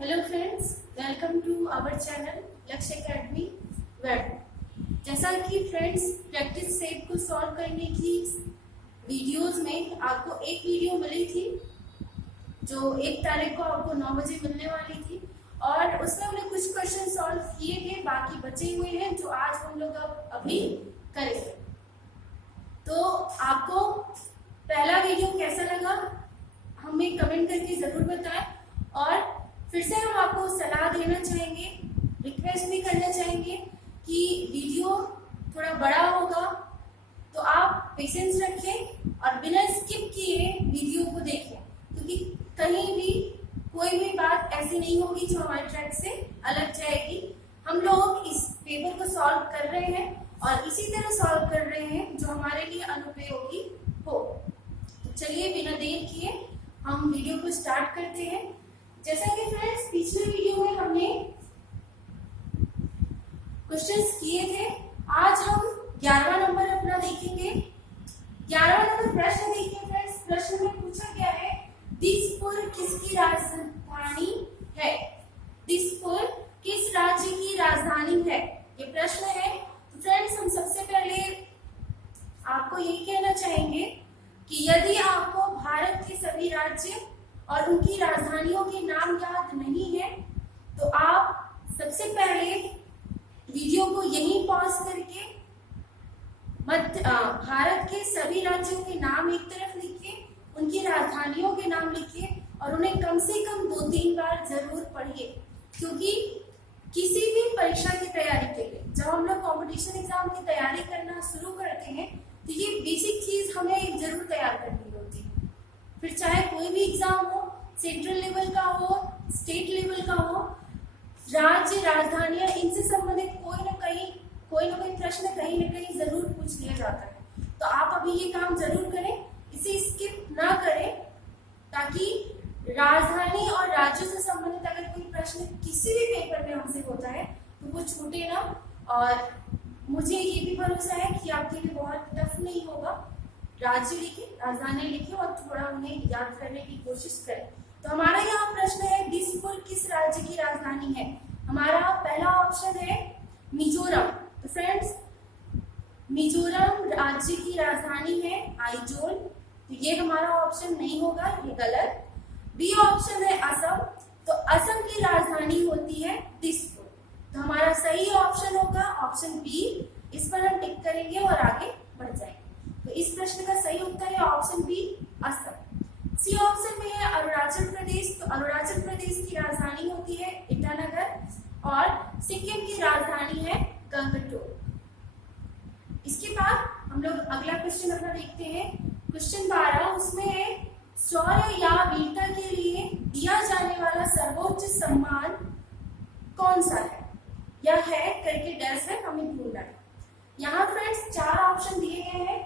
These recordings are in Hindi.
Hello friends, welcome to our channel Lakshya academy web. जैसा कि फ्रेंड्स प्रैक्टिस सेट को सॉल्व करने की वीडियोस में आपको एक वीडियो मिली थी जो 1 तारीख को आपको 9 बजे मिलने वाली थी और उसमें हमने कुछ क्वेश्चन सॉल्व किए थे, बाकी बचे हुए हैं जो आज हम लोग अभी करेंगे। तो आपको पहला वीडियो कैसा लगा हमें कमेंट करके जरूर बताएं और फिर से हम आपको सलाह देना चाहेंगे, रिक्वेस्ट भी करना चाहेंगे कि वीडियो थोड़ा बड़ा होगा तो आप पेशेंस रखें और बिना स्किप किए वीडियो को देखें, क्योंकि कहीं भी कोई भी बात ऐसी नहीं होगी जो हमारे ट्रैक से अलग जाएगी। हम लोग इस पेपर को सॉल्व कर रहे हैं और इसी तरह सॉल्व कर रहे हैं जो हमारे लिए अनुपयोगी हो। तो चलिए बिना देर किए हम वीडियो को स्टार्ट करते हैं। जैसा कि फ्रेंड्स पिछले वीडियो में हमने क्वेश्चंस किए थे, आज हम 11वां नंबर अपना देखेंगे। 11वां नंबर प्रश्न देखिए फ्रेंड्स। प्रश्न में पूछा गया है दिसपुर किसकी राजधानी है? दिसपुर किस राज्य की राजधानी है? ये प्रश्न है। तो फ्रेंड्स हम सबसे पहले आपको ये कहना चाहेंगे कि यदि आपको भारत के सभी राज्य और उनकी राजधानियों के नाम याद नहीं है तो आप सबसे पहले वीडियो को यहीं पॉज करके भारत के सभी राज्यों के नाम एक तरफ लिखिए, उनकी राजधानियों के नाम लिखिए और उन्हें कम से कम 2-3 बार जरूर पढ़िए, क्योंकि किसी भी परीक्षा की तैयारी के लिए जब हम लोग कॉम्पिटिशन एग्जाम की तैयारी करना शुरू करते हैं तो ये बेसिक चीज हमें जरूर तैयार करनी होती है। फिर चाहे कोई भी एग्जाम हो, सेंट्रल लेवल का हो, स्टेट लेवल का हो, राज्य राजधानियां इनसे संबंधित कोई ना कोई प्रश्न कहीं ना कहीं जरूर पूछ लिया जाता है। तो आप अभी ये काम जरूर करें, इसे स्किप ना करें, ताकि राजधानी और राज्यों से संबंधित अगर कोई प्रश्न किसी भी पेपर में हमसे होता है तो वो छूटे ना। और मुझे ये भी भरोसा है कि आपके लिए बहुत टफ नहीं होगा। राज्य लिखे, राजधानी लिखे और थोड़ा उन्हें याद करने की कोशिश करें। तो हमारा यहाँ प्रश्न है दिसपुर किस राज्य की राजधानी है? हमारा पहला ऑप्शन है मिजोरम। तो फ्रेंड्स मिजोरम राज्य की राजधानी है आइजोल, तो ये हमारा ऑप्शन नहीं होगा, ये गलत। बी ऑप्शन है असम। तो असम की राजधानी होती है दिसपुर, तो हमारा सही ऑप्शन होगा ऑप्शन बी। इस पर हम टिक करेंगे और आगे बढ़ जाएंगे। तो इस प्रश्न का सही उत्तर है option B Assam. C option में है अरुणाचल प्रदेश। तो अरुणाचल प्रदेश की राजधानी होती है ईटानगर और सिक्किम की राजधानी है गंगटोक। इसके बाद हम लोग अगला क्वेश्चन अपना देखते हैं, क्वेश्चन 12। उसमें है शौर्य या वीरता के लिए दिया जाने वाला सर्वोच्च सम्मान कौन सा है? यह है करके डैश है, हमें ढूंढना है। यहाँ फ्रेंड्स 4 ऑप्शन दिए गए हैं,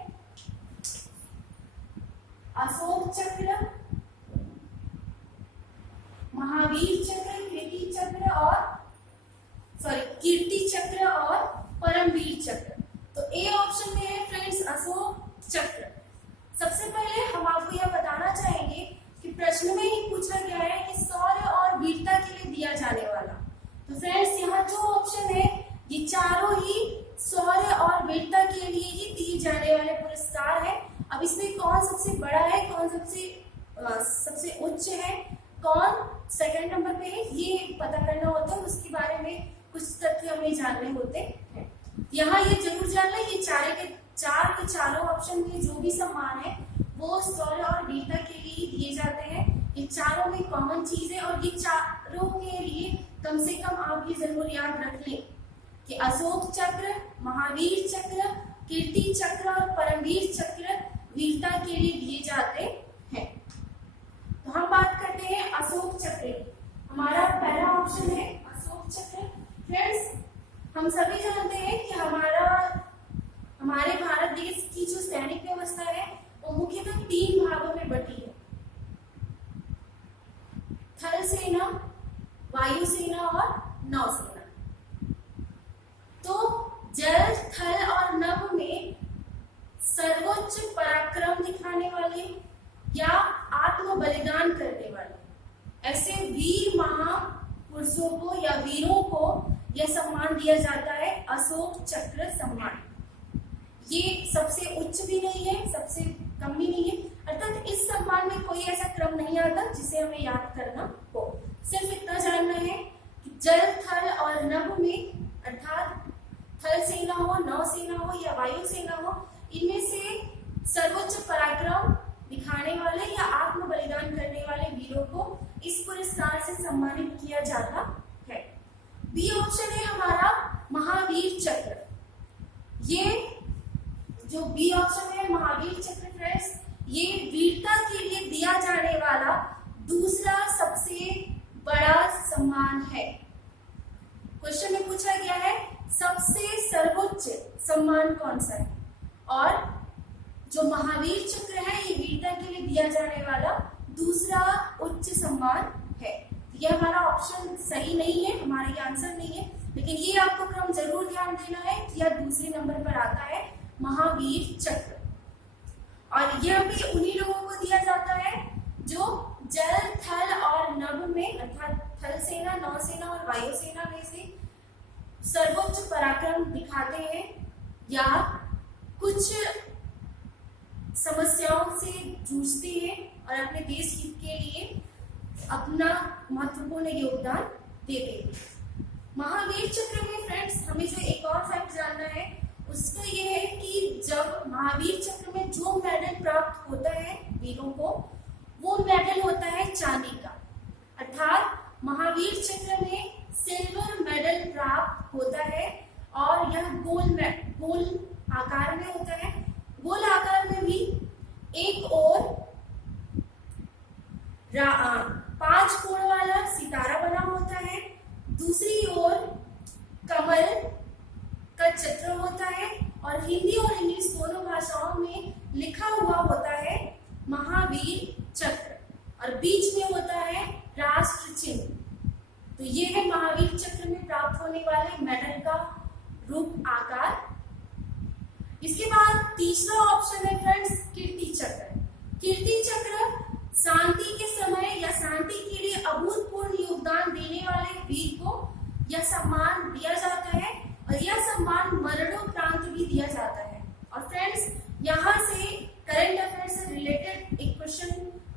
अशोक चक्र, महावीर चक्र, कीर्ति चक्र और परमवीर चक्र। तो ए ऑप्शन में है फ्रेंड्स अशोक चक्र। सबसे पहले हम आपको यह बताना चाहेंगे कि प्रश्न में ही पूछा गया है कि शौर्य और वीरता के लिए दिया जाने वाला। तो फ्रेंड्स यहाँ जो ऑप्शन है ये चारों ही शौर्य और वीरता के लिए ही दिए जाने वाले पुरस्कार है। अब इसमें कौन सबसे बड़ा है, कौन सबसे उच्च है, कौन सेकंड नंबर पे है, ये पता करना होता है। उसके बारे में कुछ तथ्य हमें जानने होते हैं। यहाँ ये जरूर जानना है ये चारों ऑप्शन में जो भी सम्मान है वो शौर्य और वीरता के लिए ही दिए जाते हैं। ये चारों में कॉमन चीज है और ये चारों के लिए कम से कम आप ये जरूर याद रख लें कि अशोक चक्र, महावीर चक्र, कीर्ति चक्र और परमवीर चक्र वीरता के लिए दिए जाते हैं। तो हम बात करते हैं अशोक चक्र। हमारा पहला ऑप्शन है अशोक चक्र। फ्रेंड्स हम सभी जानते हैं कि हमारे भारत देश की जो सैनिक व्यवस्था है वो मुख्यतः 3 भागों में बटी है, थल सेना, वायु सेना और नौसेना। तो जल, थल और नभ में सर्वोच्च पराक्रम दिखाने वाले या आत्म बलिदान करने वाले ऐसे वीर पुरुषों को या वीरों को यह सम्मान दिया जाता है अशोक चक्र सम्मान। ये सबसे उच्च भी नहीं है, सबसे कम भी नहीं है, अर्थात इस सम्मान में कोई ऐसा क्रम नहीं आता जिसे हमें याद करना हो। सिर्फ इतना जानना है कि जल, थल और नभ में, अर्थात थल सेना हो, नौ सेना हो या वायु सेना हो, इनमें से सर्वोच्च पराक्रम दिखाने वाले या आत्म बलिदान करने वाले वीरों को इस पुरस्कार से सम्मानित किया जाता है। बी ऑप्शन है हमारा महावीर चक्र। ये जो बी ऑप्शन है महावीर चक्र फ्रेंड्स, ये वीरता के लिए दिया जाने वाला दूसरा सबसे बड़ा सम्मान है। क्वेश्चन में पूछा गया है सबसे सर्वोच्च सम्मान कौन सा है, और जो महावीर चक्र है ये वीरता के लिए दिया जाने वाला दूसरा उच्च सम्मान है। ये हमारा ऑप्शन सही नहीं है, हमारा ये आंसर नहीं है, लेकिन ये आपको क्रम जरूर ध्यान देना है कि यह दूसरे नंबर पर आता है महावीर चक्र। और यह भी उन्हीं लोगों को दिया जाता है जो जल, थल और नभ में, अर्थात थल सेना, नौ सेना और वायु सेना में से सर्वोच्च पराक्रम दिखाते हैं या कुछ समस्याओं से जूझते हैं और अपने देश हित के लिए अपना महत्वपूर्ण योगदान देते हैं। महावीर चक्र में फ्रेंड्स हमें जो एक और फैक्ट जानना है उसका ये है कि जब महावीर चक्र में जो मेडल प्राप्त होता है वीरों को, वो मेडल होता है चांदी का, अर्थात महावीर चक्र में सिल्वर मेडल प्राप्त होता है और यह गोल आकार में होता है। गोल आकार में भी एक और 5 कोण वाला सितारा बना होता है, दूसरी ओर कमल का चित्र होता है और हिंदी और इंग्लिश दोनों भाषाओं में लिखा हुआ होता है महावीर चक्र, और बीच में होता है राष्ट्र चिन्ह। तो ये है महावीर चक्र में प्राप्त होने वाले मेडल का रूप आकार। इसके बाद तीसरा ऑप्शन है फ्रेंड्स कीर्ति चक्र। कीर्ति चक्र शांति के समय या शांति के लिए अभूतपूर्व योगदान देने वाले वीर को यह सम्मान दिया जाता है और यह सम्मान मरणोपरांत भी दिया जाता है। और फ्रेंड्स यहाँ से करंट अफेयर से रिलेटेड एक क्वेश्चन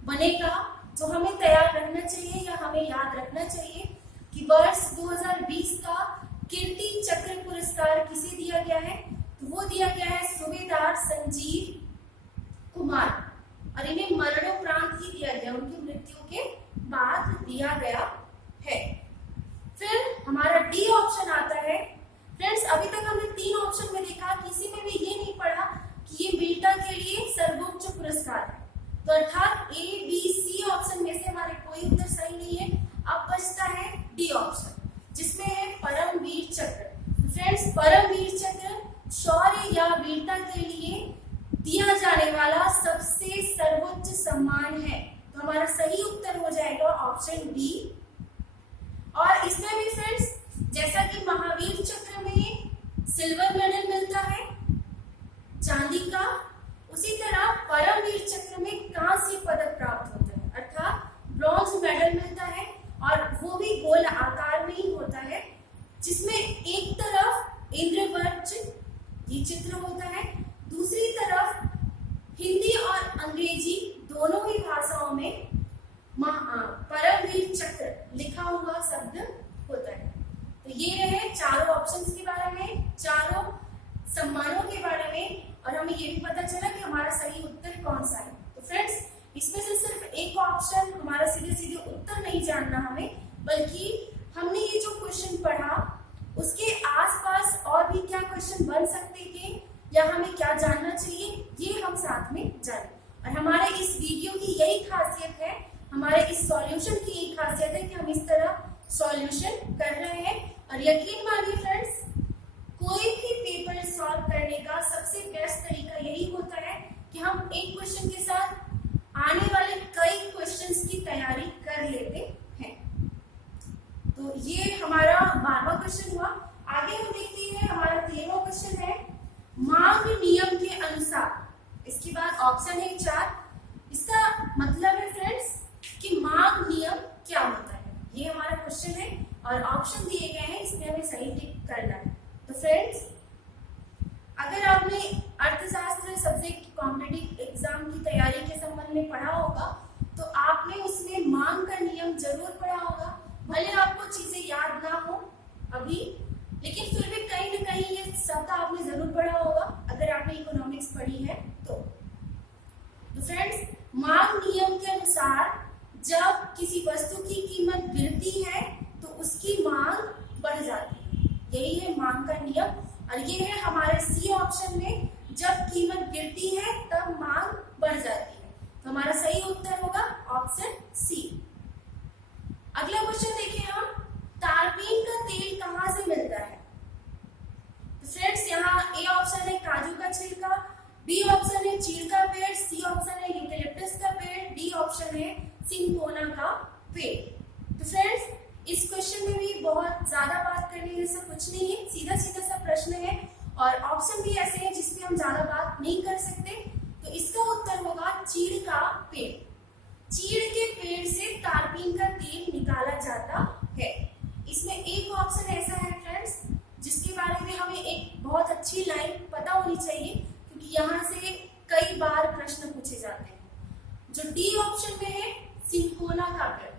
बनेगा जो हमें तैयार रखना चाहिए या हमें याद रखना चाहिए कि वर्ष 2020 का कीर्ति चक्र पुरस्कार किसे दिया गया है। तो वो दिया गया है सूबेदार संजीव कुमार, और इन्हें मरणोपरांत ही दिया गया, उनकी मृत्यु के बाद दिया गया है। फिर हमारा डी ऑप्शन आता है। फ्रेंड्स अभी तक हमने 3 ऑप्शन में देखा, किसी में भी ये नहीं पढ़ा कि ये वीरता के लिए सर्वोच्च पुरस्कार है, तो अर्थात ए बी सी ऑप्शन में से हमारे कोई उत्तर सही नहीं है। अब बचता है डी ऑप्शन जिसमें है परमवीर चक्र। फ्रेंड्स परमवीर चक्र शौर्य या वीरता के लिए दिया जाने वाला सबसे सर्वोच्च सम्मान है, तो हमारा सही उत्तर हो जाएगा ऑप्शन बी। और इसमें भी फ्रेंड्स जैसा कि महावीर चक्र में सिल्वर मेडल मिलता है चांदी का, उसी तरह परमवीर चक्र में कांस्य पदक प्राप्त होता है, अर्थात ब्रॉन्ज मेडल मिलता है, और वो भी गोल आकार में ही होता है, जिसमें एक तरफ इंद्रवज् ये चित्र होता है, दूसरी तरफ हिंदी और अंग्रेजी दोनों ही भाषाओं में परमवीर चक्र लिखा हुआ शब्द होता है। तो ये रहे चारों ऑप्शंस के बारे में, चारों सम्मानों के बारे में, और हमें ये भी पता चला कि हमारा सही उत्तर कौन सा है। तो फ्रेंड्स इसमें से सिर्फ एक ऑप्शन हमारा सीधे सीधे उत्तर नहीं जानना हमें, बल्कि हमने ये जो क्वेश्चन पढ़ा उसके आसपास और भी क्या क्वेश्चन बन सकते थे या हमें क्या जानना चाहिए ये हम साथ में जानें। और हमारे इस वीडियो की यही खासियत है, हमारे इस सॉल्यूशन की यही खासियत है कि हम इस तरह सॉल्यूशन कर रहे हैं। और यकीन मानिए फ्रेंड्स कोई भी पेपर सॉल्व करने का सबसे बेस्ट तरीका यही होता है कि हम एक क्वेश्चन के साथ आने वाले कई क्वेश्चंस की तैयारी कर लेते हैं। तो ये हमारा 12वां क्वेश्चन हुआ। आगे हम देखते हैं हमारा 13वां क्वेश्चन है मांग नियम के अनुसार। इसके बाद ऑप्शन है 4। इसका मतलब है फ्रेंड्स कि मांग नियम क्या होता है, ये हमारा क्वेश्चन है और ऑप्शन दिए गए हैं, इसमें हमें सही टिक करना है। तो फ्रेंड्स, अगर आपने अर्थशास्त्र सब्जेक्ट कॉम्पिटिटिव एग्जाम की तैयारी के संबंध में पढ़ा होगा तो आपने उसमें मांग का नियम जरूर पढ़ा होगा। भले आपको चीजें याद ना हो अभी, लेकिन फिर भी कहीं न कहीं ये शब्द आपने जरूर पढ़ा होगा अगर आपने इकोनॉमिक्स पढ़ी है तो फ्रेंड्स, मांग नियम के अनुसार जब किसी वस्तु की कीमत गिरती है तो उसकी मांग बढ़ जाती है, यही है मांग का नियम। और ये है हमारे सी ऑप्शन में, जब कीमत गिरती है तब मांग बढ़ जाती है। तो हमारा सही उत्तर होगा ऑप्शन सी। अगला क्वेश्चन देखिए हम, तारपीन का तेल कहाँ से मिलता है? तो फ्रेंड्स, यहाँ ए ऑप्शन है काजू का छिलका, बी ऑप्शन है चीड़ का पेड़, सी ऑप्शन है यूकेलिप्टस का पेड़, डी ऑप्शन है सिंकोना का पेड़। तो फ्रेंड्स, इस क्वेश्चन में भी बहुत ज्यादा बात करने जैसा कुछ नहीं है, सीधा सीधा सा प्रश्न है और ऑप्शन भी ऐसे हैं जिसमें हम ज्यादा बात नहीं कर सकते। तो इसका उत्तर होगा चीड़ का पेड़। चीड़ के पेड़ से तारपीन का तेल निकाला जाता है। इसमें एक ऑप्शन ऐसा है फ्रेंड्स जिसके बारे में हमें एक बहुत अच्छी लाइन पता होनी चाहिए, क्योंकि यहाँ से कई बार प्रश्न पूछे जाते हैं। जो डी ऑप्शन में है सिंकोना का पेड़।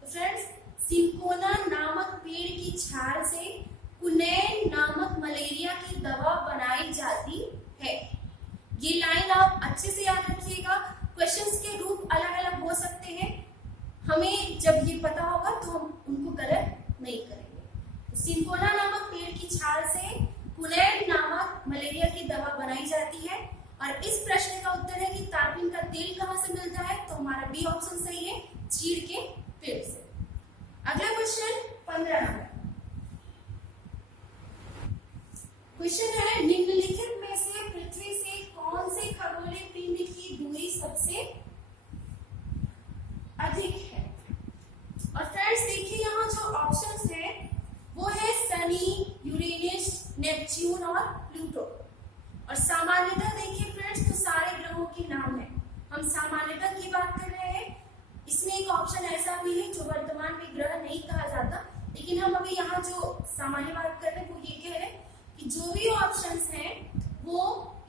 तो फ्रेंड्स, सिंकोना नामक पेड़ की छाल से कुनैन नामक मलेरिया की दवा बनाई जाती है। ये लाइन आप अच्छे से याद रखिएगा, क्वेश्चंस के रूप अलग अलग हो सकते हैं, हमें जब ये पता होगा तो हम उनको गलत नहीं करेंगे। सिंकोना नामक पेड़ की छाल से कुनैन नामक मलेरिया की दवा बनाई जाती है। और इस प्रश्न का उत्तर है कि तारपीन का तेल कहाँ से मिलता है, तो हमारा बी ऑप्शन सही है, चीड़ के पेड़ से। अगला क्वेश्चन 15 नंबर क्वेश्चन है, निम्नलिखित में से पृथ्वी से कौन से खगोलीय पिंड की दूरी सबसे अधिक है? और फ्रेंड्स देखिए, यहाँ जो ऑप्शंस है वो है शनि, यूरेनस, नेपच्यून और प्लूटो। और सामान्यतः देखिए फ्रेंड्स, तो सारे ग्रहों के नाम है, हम सामान्यतः की बात कर रहे हैं। इसमें एक ऑप्शन ऐसा भी है जो वर्तमान में ग्रह नहीं कहा जाता, लेकिन हम अभी यहाँ जो सामान्य बात कर रहे हैं वो ये कह रहे हैं कि जो भी ऑप्शंस हैं वो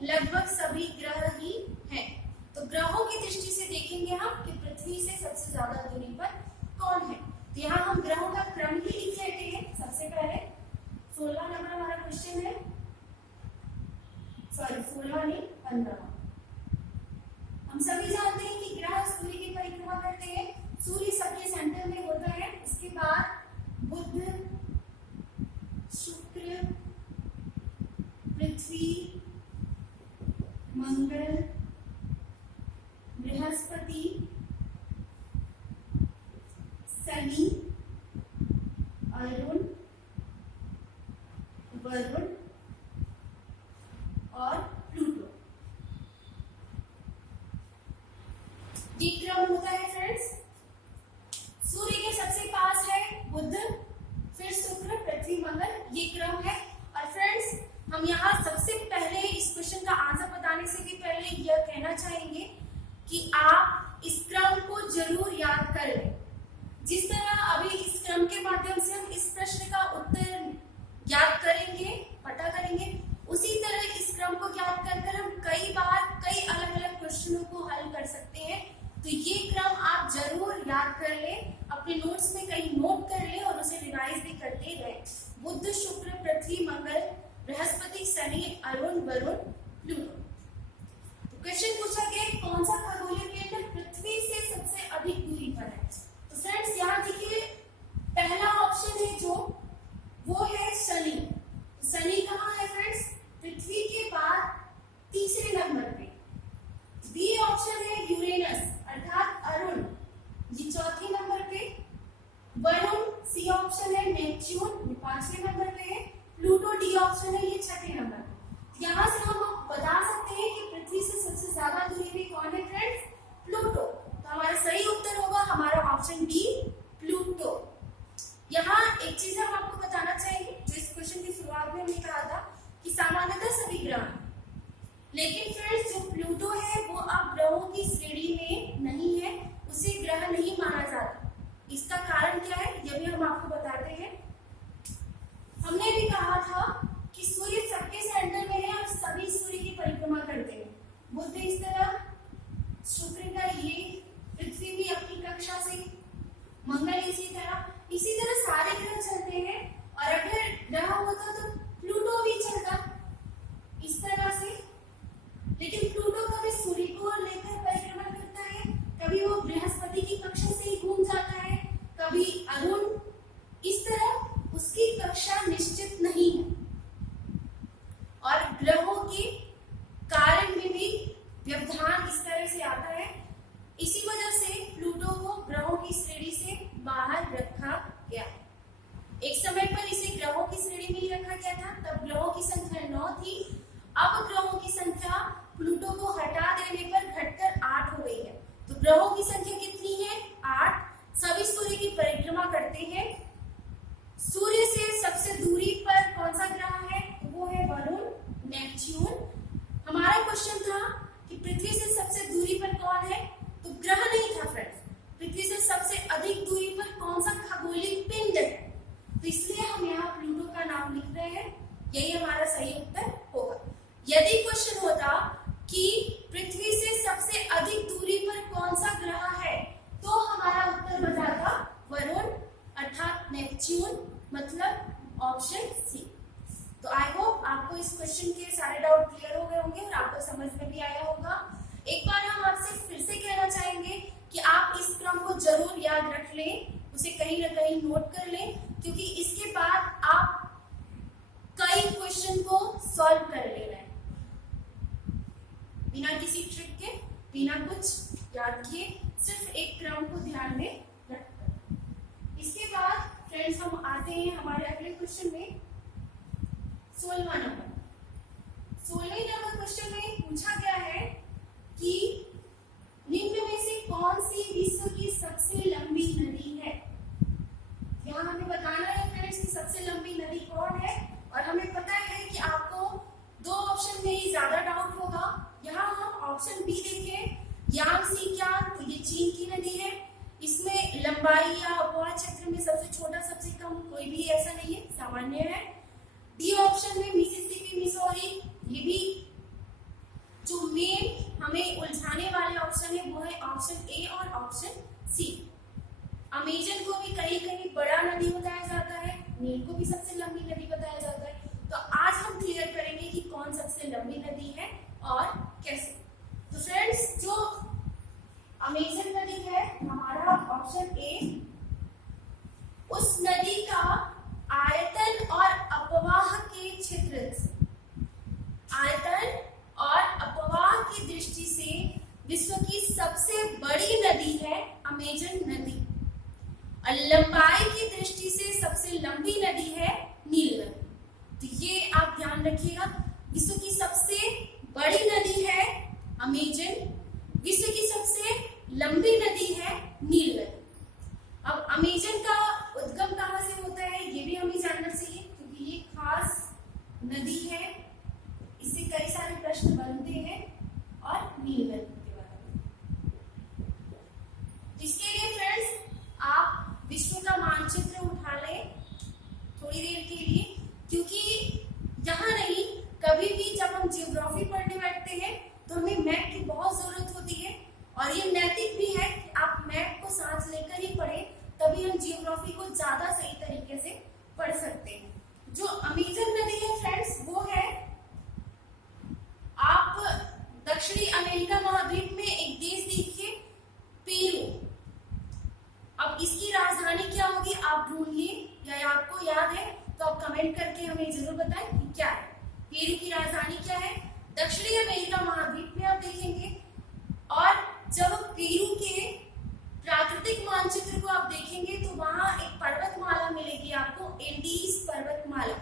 लगभग सभी ग्रह ही हैं। तो ग्रहों की दृष्टि से देखेंगे हम कि पृथ्वी से सबसे ज्यादा दूरी पर कौन है। तो यहाँ हम ग्रहों का क्रम ही लिख लेते हैं। सबसे पहले 16 नंबर हमारा क्वेश्चन है, सॉरी 16 नहीं 15। हम सभी जानते हैं कि ग्रह सूर्य की परिक्रमा करते हैं, सूर्य सबके सेंटर में होता है। इसके बाद बुध, शुक्र, पृथ्वी, मंगल, बृहस्पति, शनि, अरुण, वरुण और प्लूटो। ये क्रम होता है फ्रेंड्स। सूर्य के सबसे पास है बुध, फिर शुक्र, पृथ्वी, मंगल, ये क्रम है। और फ्रेंड्स, हम यहाँ सबसे पहले इस क्वेश्चन का आंसर बताने से भी पहले यह कहना चाहेंगे कि आप इस क्रम को जरूर याद कर लें। जिस तरह अभी इस क्रम के माध्यम से हम इस प्रश्न का उत्तर याद करेंगे, पता करेंगे, उसी तरह इस क्रम को याद कर हम कई बार कई अलग अलग क्वेश्चनों को हल कर सकते हैं। तो ये क्रम आप जरूर याद कर लें, अपने नोट्स में कहीं नोट कर लें और उसे रिवाइज भी करते रहें। बुध, शुक्र, पृथ्वी, मंगल, बृहस्पति, शनि, अरुण, वरुण, प्लूटो। तो क्वेश्चन पूछा गया कौन सा खगोलीय पिंड पृथ्वी से सबसे अधिक दूरी पर है। तो फ्रेंड्स यहाँ देखिए, पहला ऑप्शन है जो वो है शनि। शनि कहाँ है फ्रेंड्स? पृथ्वी के बाद तीसरे नंबर पे। बी ऑप्शन है यूरेनस अर्थात अरुण, ये चौथे नंबर पे। वरुण सी ऑप्शन है, नेपच्यून ये पांचवें नंबर पे है, प्लूटो डी ऑप्शन है, ये छठे नंबर पे। यहाँ से हम बता सकते हैं कि पृथ्वी से सबसे ज्यादा दूरी पे कौन है फ्रेंड्स? प्लूटो। तो हमारा सही उत्तर होगा हमारा ऑप्शन डी, प्लूटो। यहाँ एक चीज हम आपको बताना चाहेंगे, जो इस क्वेश्चन की शुरुआत में हमने कहा था कि सामान्यतः सभी ग्रह, लेकिन फ्रेंड्स जो प्लूटो है वो अब ग्रहों की श्रेणी में नहीं है, उसे ग्रह नहीं माना जाता। इसका कारण क्या है, यह भी हम आपको बताते हैं। मंगल इसी तरह सारे ग्रह चलते हैं। और अगर ग्रह होता तो प्लूटो भी चलता इस तरह से, लेकिन प्लूटो कभी सूर्य को लेकर परिक्रमण करता है, कभी वो बृहस्पति की कक्षा से ही घूम जाता है, कभी अरुण, इस तरह उसकी कक्षा निश्चित नहीं है। और ग्रहों के कारण में भी व्यवधान इस तरह से आता है। इसी वजह से प्लूटो को ग्रहों की श्रेणी से बाहर रखा गया। एक समय पर इसे ग्रहों की श्रेणी में ही रखा गया था, तब ग्रहों की संख्या 9 थी। अब ग्रहों की संख्या प्लूटो को हटा देने पर घटकर 8 हो गई है। तो ग्रहों की संख्या कितनी है? 8। सभी सूर्य की परिक्रमा करते हैं। सूर्य से सबसे दूरी पर कौन सा ग्रह है? वो है वरुण, नेपच्यून। हमारा क्वेश्चन था कि पृथ्वी से सबसे दूरी पर कौन है, तो ग्रह नहीं था फ्रेंड्स। पृथ्वी से सबसे अधिक दूरी पर कौन सा खगोलीय पिंड है, तो इसलिए हम यहाँ प्लूटो का नाम लिख रहे हैं। यही हमारा सही उत्तर होगा। यदि क्वेश्चन होता कि पृथ्वी से सबसे अधिक दूरी पर कौन सा ग्रह है, तो हमारा उत्तर हो जाता वरुण अर्थात नेपच्यून, मतलब ऑप्शन सी। तो आई होप आपको इस क्वेश्चन के सारे डाउट क्लियर हो गए होंगे और आपको समझ में भी आया होगा। एक बार हम आपसे फिर से कहना चाहेंगे कि आप इस क्रम को जरूर याद रख लें, उसे कहीं ना कहीं नोट कर लें, क्योंकि इसके बाद आप कई क्वेश्चन को सॉल्व कर ले रहे हैं बिना किसी ट्रिक के, बिना कुछ याद किए, सिर्फ एक क्रम को ध्यान में रखकर। इसके बाद फ्रेंड्स हम आते हैं हमारे अगले क्वेश्चन में, 16वां नंबर। 16वें नंबर क्वेश्चन में पूछा गया है कि निम्न में से कौन सी विश्व की सबसे लंबी नदी है। यहाँ हमें बताना है फ्रेंड्स कि सबसे लंबी नदी कौन है, और हमें पता है कि आपको 2 ऑप्शन में ही ज्यादा डाउट होगा। यहाँ हम ऑप्शन बी देखें, यांगसी, क्या तो ये चीन की नदी है। इसमें लंबाई या अपवाह क्षेत्र में सबसे छोटा सबसे कम कोई भी ऐसा नहीं है, सामान्य है। डी ऑप्शन में मिसिसिपी, मिसौरी, ये भी जो मेन हमें उलझाने वाले ऑप्शन है वो है ऑप्शन ए और ऑप्शन सी। अमेजन को भी कहीं कहीं बड़ा नदी बताया जाता है, नील को भी सबसे लंबी नदी बताया जाता है। तो आज हम क्लियर करेंगे कि कौन सबसे लंबी नदी है और कैसे। तो फ्रेंड्स जो अमेजन नदी है हमारा ऑप्शन ए, उस नदी का आयतन और अपवाह के क्षेत्र से, आयतन और अपवाह की दृष्टि से विश्व की सबसे बड़ी नदी है अमेजन नदी, और लंबाई की दृष्टि से सबसे लंबी नदी है नील नदी। तो ये आप ध्यान रखिएगा, विश्व की सबसे बड़ी नदी है अमेजन, विश्व की सबसे लंबी नदी है नील नदी। अब अमेजन का उद्गम कहाँ से होता है ये भी हमें जानना चाहिए, क्योंकि ये खास नदी है, इससे कई सारे प्रश्न बनते हैं। और नील नदी के बारे में, इसके लिए फ्रेंड्स आप विश्व का मानचित्र उठा लें थोड़ी देर के लिए, क्योंकि यहाँ नहीं, कभी भी जब हम जियोग्राफी पढ़ने बैठते हैं तो हमें मैप की बहुत जरूरत होती है, और ये नैतिक भी है कि आप मैप को साथ लेकर ही पढ़ें, तभी हम जियोग्राफी को ज्यादा सही तरीके से पढ़ सकते हैं। जो अमेजन नदी है फ्रेंड्स वो है, आप दक्षिणी अमेरिका महाद्वीप में एक देश देखिए, पेरू। अब इसकी राजधानी क्या होगी आप ढूंढिए, या आपको याद है तो आप कमेंट करके हमें जरूर बताएं कि क्या है पेरू की राजधानी क्या है। दक्षिणी अमेरिका महाद्वीप में आप देखेंगे, और जब पेरू के प्राकृतिक मानचित्र को आप देखेंगे तो वहां एक पर्वतमाला मिलेगी आपको, एंडीज पर्वतमाला।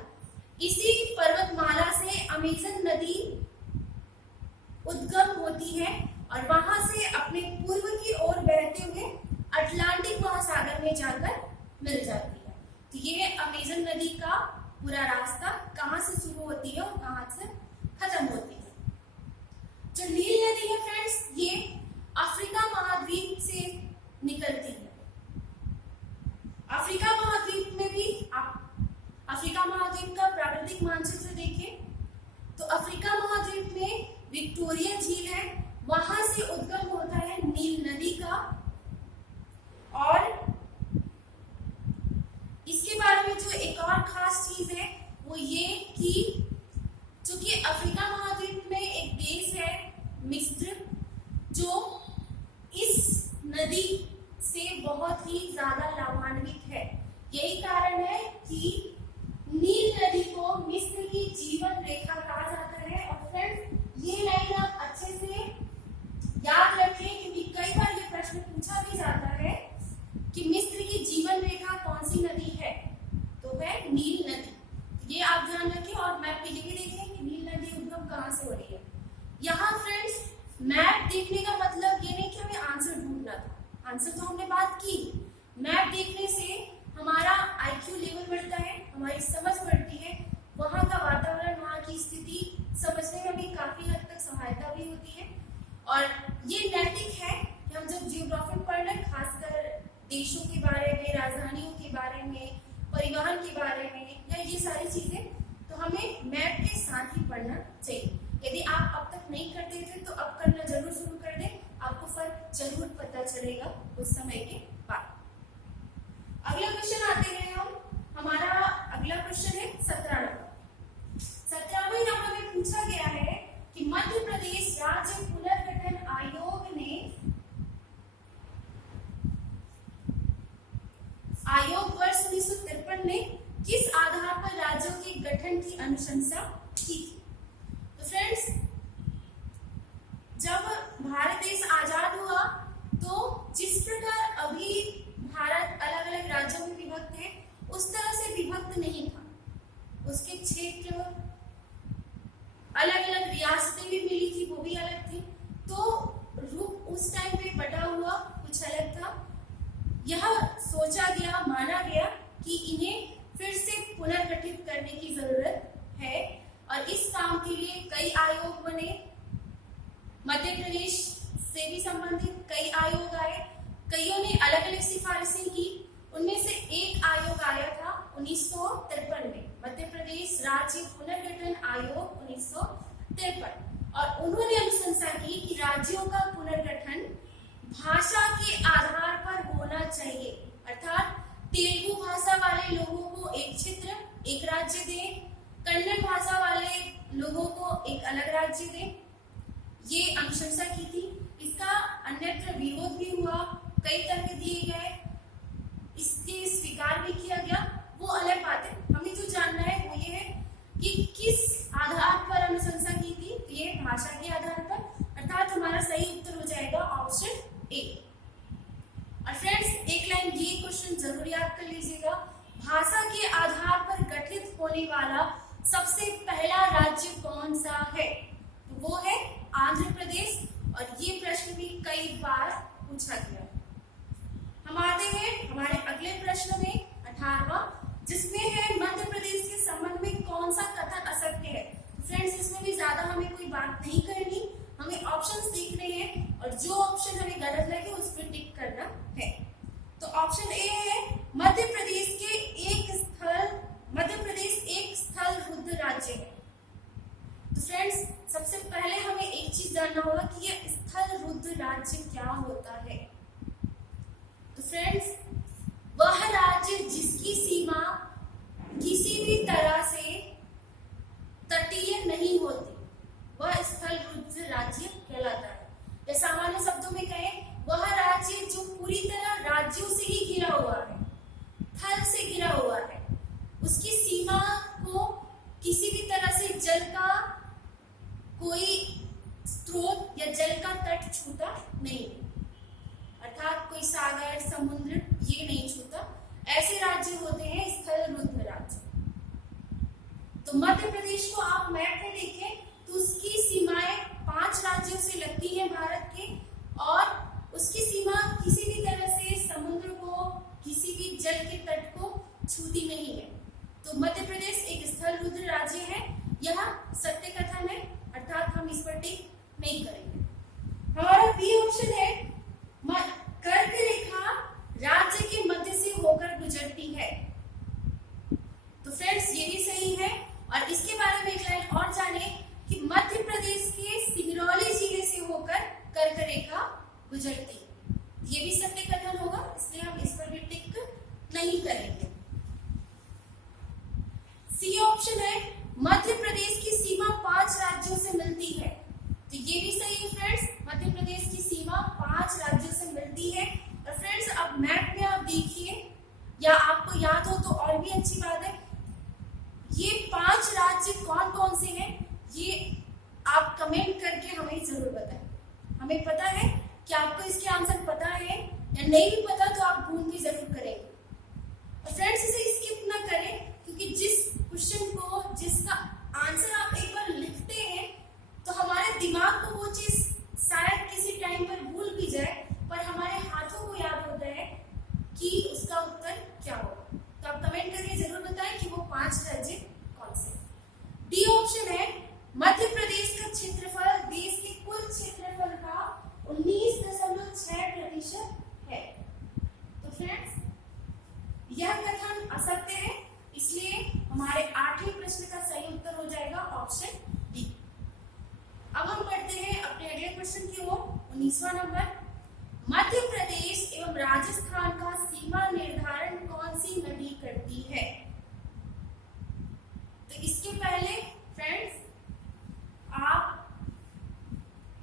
इसी पर्वतमाला से अमेजन नदी उद्गम होती है, और वहां से अपने पूर्व की ओर बहते हुए अटलांटिक महासागर में जाकर मिल जाती है। तो ये अमेजन नदी का पूरा रास्ता कहाँ से शुरू होती है और कहाँ से खत्म होती है। जो नील नदी है फ्रेंड्स ये अफ्रीका महाद्वीप से निकलती है। अफ्रीका महाद्वीप में भी आप अफ्रीका महाद्वीप का प्राकृतिक मानचित्र देखें तो अफ्रीका महाद्वीप में विक्टोरिया झील है, वहां से उद्गम होता है नील नदी का, और जो एक और खास चीज है वो ये कि चूंकि अफ्रीका महाद्वीप में एक देश है मिस्र, जो इस नदी से बहुत ही ज्यादा लाभान्वित है। यही कारण है कि नील नदी को मिस्र की जीवन रेखा कहा जाता है। और फ्रेंड्स, ये लाइन आप अच्छे से याद रखें, क्योंकि कई बार ये प्रश्न पूछा भी जाता है कि मिस्र की जीवन रेखा कौन सी नदी है, तो है नील नदी। ये आप ध्यान रखें और मैप पे ये भी देखें कि नील नदी उद्गम कहाँ से हो रही है। यहाँ फ्रेंड्स, मैप देखने का मतलब ये नहीं कि हमें आंसर ढूंढना था, आंसर तो हमने बात की। मैप देखने से हमारा IQ लेवल बढ़ता है, हमारी समझ बढ़ती है, वहाँ का वातावरण, वहाँ की स्थिति समझने में भी काफी हद तक सहायता भी होती है। और ये नैतिक है कि हम जब जियोग्राफी पढ़ रहे, खासकर देशों के बारे में, राजधानियों के बारे में, परिवहन के बारे में या ये सारी चीजें, तो हमें मैप के साथ ही पढ़ना चाहिए। यदि आप अब तक नहीं करते थे तो अब करना जरूर शुरू कर दें, आपको फर्क जरूर पता चलेगा कुछ समय के बाद। अगला क्वेश्चन आते हैं हम। हमारा अगला क्वेश्चन है 17 नंबर। 17वें नंबर में पूछा गया है कि मध्य प्रदेश राज्य पुनर्गठन आयोग ने वर्ष 1953 में किस आधार पर राज्यों के गठन की अनुशंसा की थी। तो फ्रेंड्स, जब भारत देश आजाद हुआ तो जिस प्रकार अभी भारत अलग अलग राज्यों में विभक्त है, उस तरह से विभक्त नहीं था। उसके क्षेत्र, अलग अलग रियासतें भी मिली थी, वो भी अलग थी, तो रूप उस टाइम पे बटा हुआ कुछ अलग था। यह सोचा गया, माना गया कि इन्हें फिर से पुनर्गठित करने की जरूरत है और इस काम के लिए कई आयोग बने। मध्य प्रदेश से भी संबंधित कई आयोग आए, कईयों ने अलग अलग सिफारिशें की। उनमें से एक आयोग आया था 1953 में, मध्य प्रदेश राज्य पुनर्गठन आयोग 1953, और उन्होंने अनुशंसा की कि राज्यों का पुनर्गठन भाषा के आधार पर होना चाहिए, अर्थात तेलुगु भाषा वाले लोगों को एक क्षेत्र, एक राज्य दें, कन्नड़ भाषा वाले लोगों को एक अलग राज्य दें। ये अनुशंसा की थी। इसका अन्यत्र विरोध भी हुआ, कई तर्क दिए गए, इसके स्वीकार भी किया गया, वो अलग बात है। हमें जो जानना है वो ये है कि किस आधार पर अनुशंसा की थी। तो ये भाषा के आधार पर, अर्थात हमारा सही उत्तर हो जाएगा ऑप्शन ए। और फ्रेंड्स, एक लाइन ये क्वेश्चन जरूर याद कर लीजिएगा, भाषा के आधार पर गठित होने वाला सबसे पहला राज्य कौन सा है, तो वो है आंध्र प्रदेश। और ये प्रश्न भी कई बार पूछा गया। हम आते हैं हमारे अगले प्रश्न में, 18वां, जिसमें है मध्य प्रदेश के संबंध में कौन सा कथन असत्य है। फ्रेंड्स, इसमें भी ज्यादा हमें कोई बात नहीं करनी, हमें ऑप्शंस देखने हैं और जो ऑप्शन हमें गलत लगे उस पर टिक करना है। तो ऑप्शन ए है मध्य प्रदेश एक स्थल रुद्ध राज्य है। तो फ्रेंड्स, सबसे पहले हमें एक चीज जानना होगा कि ये स्थल रुद्ध राज्य क्या होता है। तो फ्रेंड्स, वह राज्य जिसकी सीमा किसी भी तरह से तटीय नहीं होती, वह स्थल रुद्ध राज्य कहलाता है। या सामान्य शब्दों में कहें, वह राज्य जो पूरी तरह राज्यों से ही घिरा हुआ है, थल से घिरा हुआ है, उसकी सीमा को किसी भी तरह से जल का कोई स्रोत या जल का तट छूता नहीं, अर्थात कोई सागर, समुद्र ये नहीं छूता। ऐसे राज्य होते हैं स्थल रुद्ध राज्य। तो मध्य प्रदेश को आप मैप में देखें तो उसकी सीमाएं 5 राज्यों से लगती हैं भारत के, और उसकी सीमा किसी भी तरह से समुद्र को, किसी भी जल के तट को छूती नहीं है। तो मध्य प्रदेश एक स्थल रुद्ध राज्य है, यह सत्य कथन है, अर्थात हम इस पर टिक नहीं करेंगे। हमारा बी ऑप्शन है कर्क रेखा राज्य के मध्य से होकर गुजरती है। तो फ्रेंड्स, ये भी सही है। और इसके बारे में एक लाइन और जाने कि मध्य प्रदेश के सिंगरौली जिले से होकर कर्क रेखा गुजरती है, ये भी सत्य कथन होगा, इसलिए हम इस पर भी टिक नहीं करेंगे। या आपको याद हो तो और भी अच्छी बात है। ये 5 राज्य कौन कौन से हैं, ये आप कमेंट करके हमें जरूर बताएं। हमें पता है कि आपको इसके आंसर पता है, या नहीं भी पता तो आप ढूंढ के जरूर करेंगे। और फ्रेंड्स इसे स्किप ना करें, क्योंकि जिस क्वेश्चन को जिसका आंसर आप एक बार लिखते हैं तो हमारे दिमाग को वो चीज शायद किसी टाइम पर भूल भी जाए, पर हमारे हाथों को याद होता है कि उसका उत्तर क्या होगा। तो आप कमेंट करके जरूर बताएं कि वो 5 राज्य कौन से। डी ऑप्शन है मध्य प्रदेश का क्षेत्रफल देश के कुल क्षेत्रफल का 19.6% है। तो फ्रेंड्स यह कथन असत्य है, इसलिए हमारे 8वें प्रश्न का सही उत्तर हो जाएगा ऑप्शन डी। अब हम बढ़ते हैं अपने अगले क्वेश्चन की ओर। 19वां नंबर, मध्य प्रदेश एवं राजस्थान का सीमा निर्धारण कौन सी नदी करती है? तो इसके पहले फ्रेंड्स आप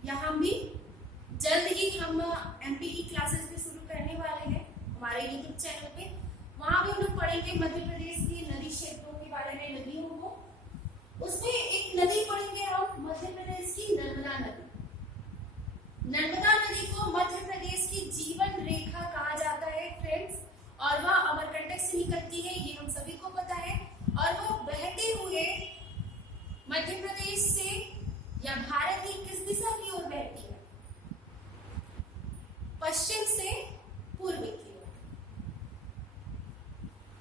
या हम भी जल्द ही हम एमपी की क्लासेस भी शुरू करने वाले हैं हमारे यूट्यूब चैनल पे। वहां भी हम लोग पढ़ेंगे मध्य प्रदेश की नदी क्षेत्रों के बारे में, नदियों को। उसमें एक नदी पढ़ेंगे हम मध्य प्रदेश की नर्मदा नदी। नर्मदा नदी को मध्य प्रदेश की जीवन रेखा कहा जाता है फ्रेंड्स, और वह अमरकंटक से निकलती है, ये हम सभी को पता है। और वह बहते हुए मध्य प्रदेश से या भारत की किस दिशा की ओर बहती है? पश्चिम से पूर्व की ओर।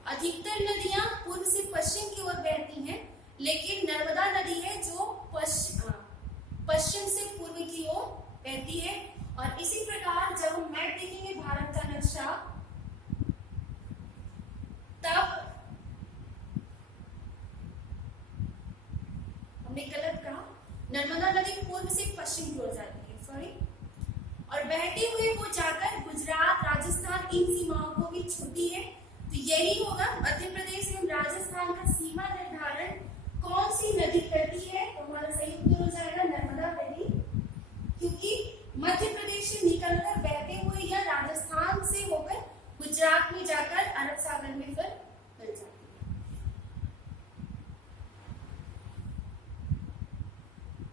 अधिकतर नदियां पूर्व से पश्चिम की ओर बहती हैं, लेकिन नर्मदा नदी है जो पश्चिम से पूर्व की ओर बहती है। और इसी प्रकार जब हम मैप देखेंगे भारत का नक्शा, तब हमने गलत कहा, नर्मदा नदी पूर्व से पश्चिम की ओर जाती है, सॉरी, और बहते हुए वो जाकर गुजरात, राजस्थान इन सीमाओं को भी छूती है। तो यही होगा मध्य प्रदेश एवं राजस्थान का सीमा निर्धारण कौन सी नदी करती है? तो हमारा सही उत्तर हो जाएगा नर्मदा नदी, क्योंकि मध्य प्रदेश से निकलकर बहते हुए या राजस्थान से होकर गुजरात में जाकर अरब सागर में फिर मिल जाती है।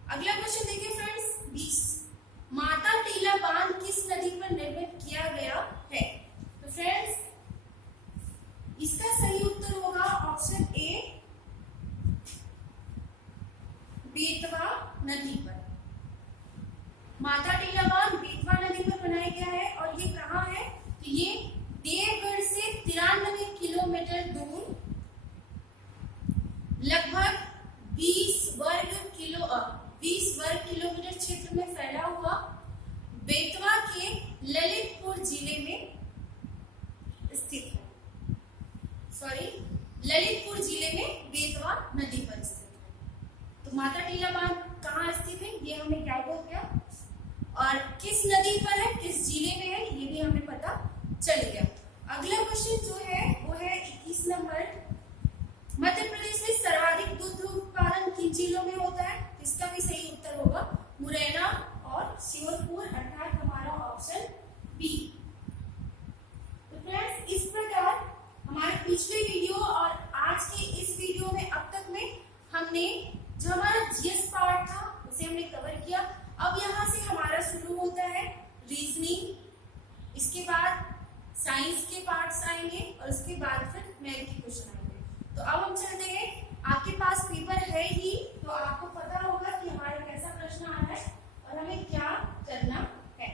अगला क्वेश्चन देखिए फ्रेंड्स, 20, माता टीला बांध किस नदी पर निर्मित किया गया है? तो फ्रेंड्स इसका सही उत्तर होगा ऑप्शन ए, बेतवा नदी पर। माता टीला बांध बेतवा नदी पर बनाया गया है, और ये कहाँ है? तो ये देवगढ़ से 93 किलोमीटर दूर, लगभग 20 वर्ग किलोमीटर क्षेत्र में फैला हुआ बेतवा के ललितपुर जिले में स्थित है। सॉरी, ललितपुर जिले में बेतवा नदी पर स्थित है। तो माता टीला बांध कहाँ स्थित है ये हमें क्या हो गया, और किस नदी पर है, किस जिले में है, ये भी हमें पता चल गया। अगला क्वेश्चन जो है वो है 21 नंबर, मध्य प्रदेश में सर्वाधिक दूध उत्पादन किन जिलों में होता है? इसका भी सही उत्तर होगा मुरैना और श्योपुर, अर्थात हमारा ऑप्शन बी। तो फ्रेंड्स इस प्रकार हमारे पिछले वीडियो और आज के इस वीडियो में अब तक में हमने जो हमारा जीएस पार्ट था उसे हमने कवर किया। अब यहाँ से हमारा शुरू होता है रीजनिंग, इसके बाद साइंस के पार्ट्स आएंगे, और उसके बाद फिर मैथ के क्वेश्चन आएंगे। तो अब हम चलते हैं, आपके पास पेपर है ही, तो आपको पता होगा कि हमारा कैसा प्रश्न आ रहा है और हमें क्या करना है।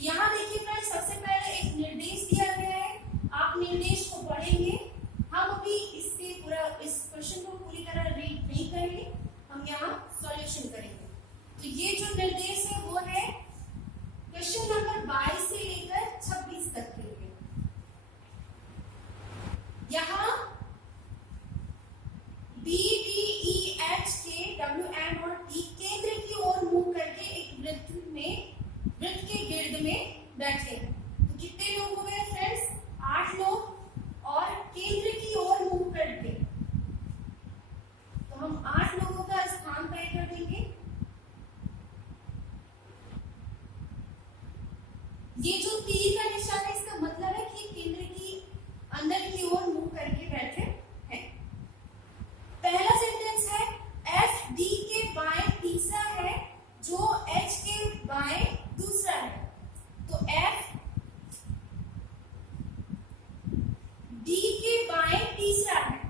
यहाँ देखिए फ्रेंड्स, सबसे पहले एक निर्देश दिया गया है, आप निर्देश को पढ़ेंगे। हम अभी इसके पूरा इस क्वेश्चन को पूरी तरह रीड नहीं करेंगे, हम यहाँ सॉल्यूशन करेंगे। तो ये जो निर्देश है वो है क्वेश्चन नंबर 22 से लेकर 26 तक के लिए। यहाँ बी, डी, ई, एच, के, डब्ल्यू, एम और टी केंद्र की ओर मुंह करके एक वृत्त के गिर्द में बैठे हैं। तो कितने लोग हो गए फ्रेंड्स? 8 लोग, और केंद्र की ओर मुंह करके, तो हम 8 लोगों का स्थान तय कर देंगे। ये जो तीर का निशान है, इसका मतलब है कि केंद्र की अंदर की ओर तीसरा है।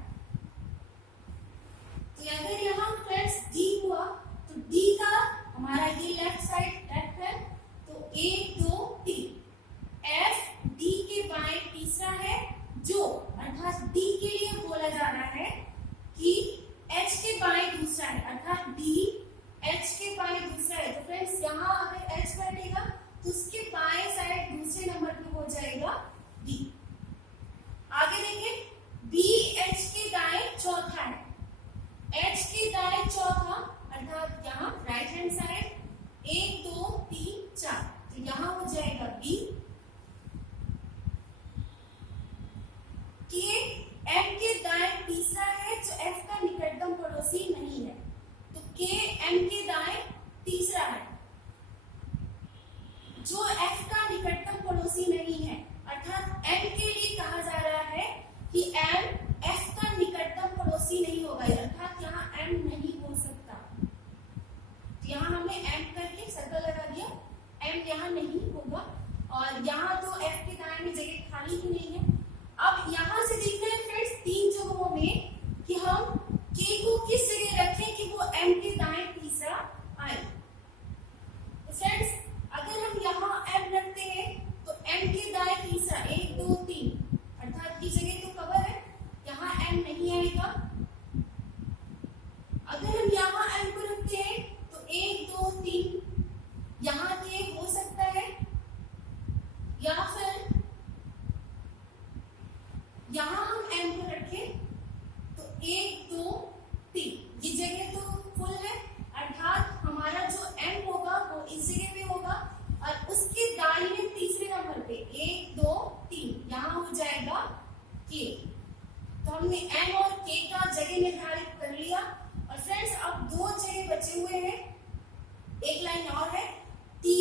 तो अगर यहाँ फ्रेंड्स डी हुआ तो डी का हमारा ये लेफ्ट साइड लेफ्ट है, तो 1 2 3। एफ डी के बाएं तीसरा है, जो अर्थात डी के लिए बोला जा रहा है कि एच के बाएं दूसरा है, अर्थात डी एच के बाएं दूसरा है। तो फ्रेंड्स यहाँ अगर एच बैठेगा तो उसके बाएं साइड दूसरे नंबर पे हो जाएगा डी। आगे देखें बी एच के दाएं चौथा है, एच के दाएं चौथा अर्थात यहाँ राइट हैंड साइड 1 2 3 4, तो यहाँ हो जाएगा बी। के एम के दाएं तीसरा है, जो एफ का निकटतम पड़ोसी नहीं है, तो के एम के दाएं तीसरा है, जो एफ का निकटतम पड़ोसी नहीं है, अर्थात एम के लिए कहा जा रहा है कि एम एफ का निकटतम पड़ोसी नहीं होगा, अर्थात यहाँ एम नहीं हो सकता। तो यहाँ हमने एम करके सर्कल लगा दिया, एम यहाँ नहीं होगा, और यहाँ तो एफ के दाएं में जगह खाली ही नहीं है। अब यहाँ से देखना है फ्रेंड्स 3 जगहों में कि हम के को किस जगह रखें कि वो एम के दाएं तीसरा आए। तो फ्रेंड्स अगर हम यहाँ एम रखते हैं तो एम के दाएं तीसरा 1 2 3 अर्थात की जगह तो कवर है, यहाँ एम नहीं आएगा। अगर हम यहाँ एम को रखते हैं तो 1 2 3 यहाँ के हो सकता है, या फिर यहाँ हम एम को रखें तो 1 2 3 ये जगह तो फुल है, अर्थात हमारा जो एम होगा वो इस जगह पे होगा, और उसके दाहिने तीसरे नंबर पे 1 2 3 यहाँ हो जाएगा के। तो हमने एम और के का जगह निर्धारित कर लिया। और फ्रेंड्स अब 2 जगह बचे हुए हैं, एक लाइन और है, टी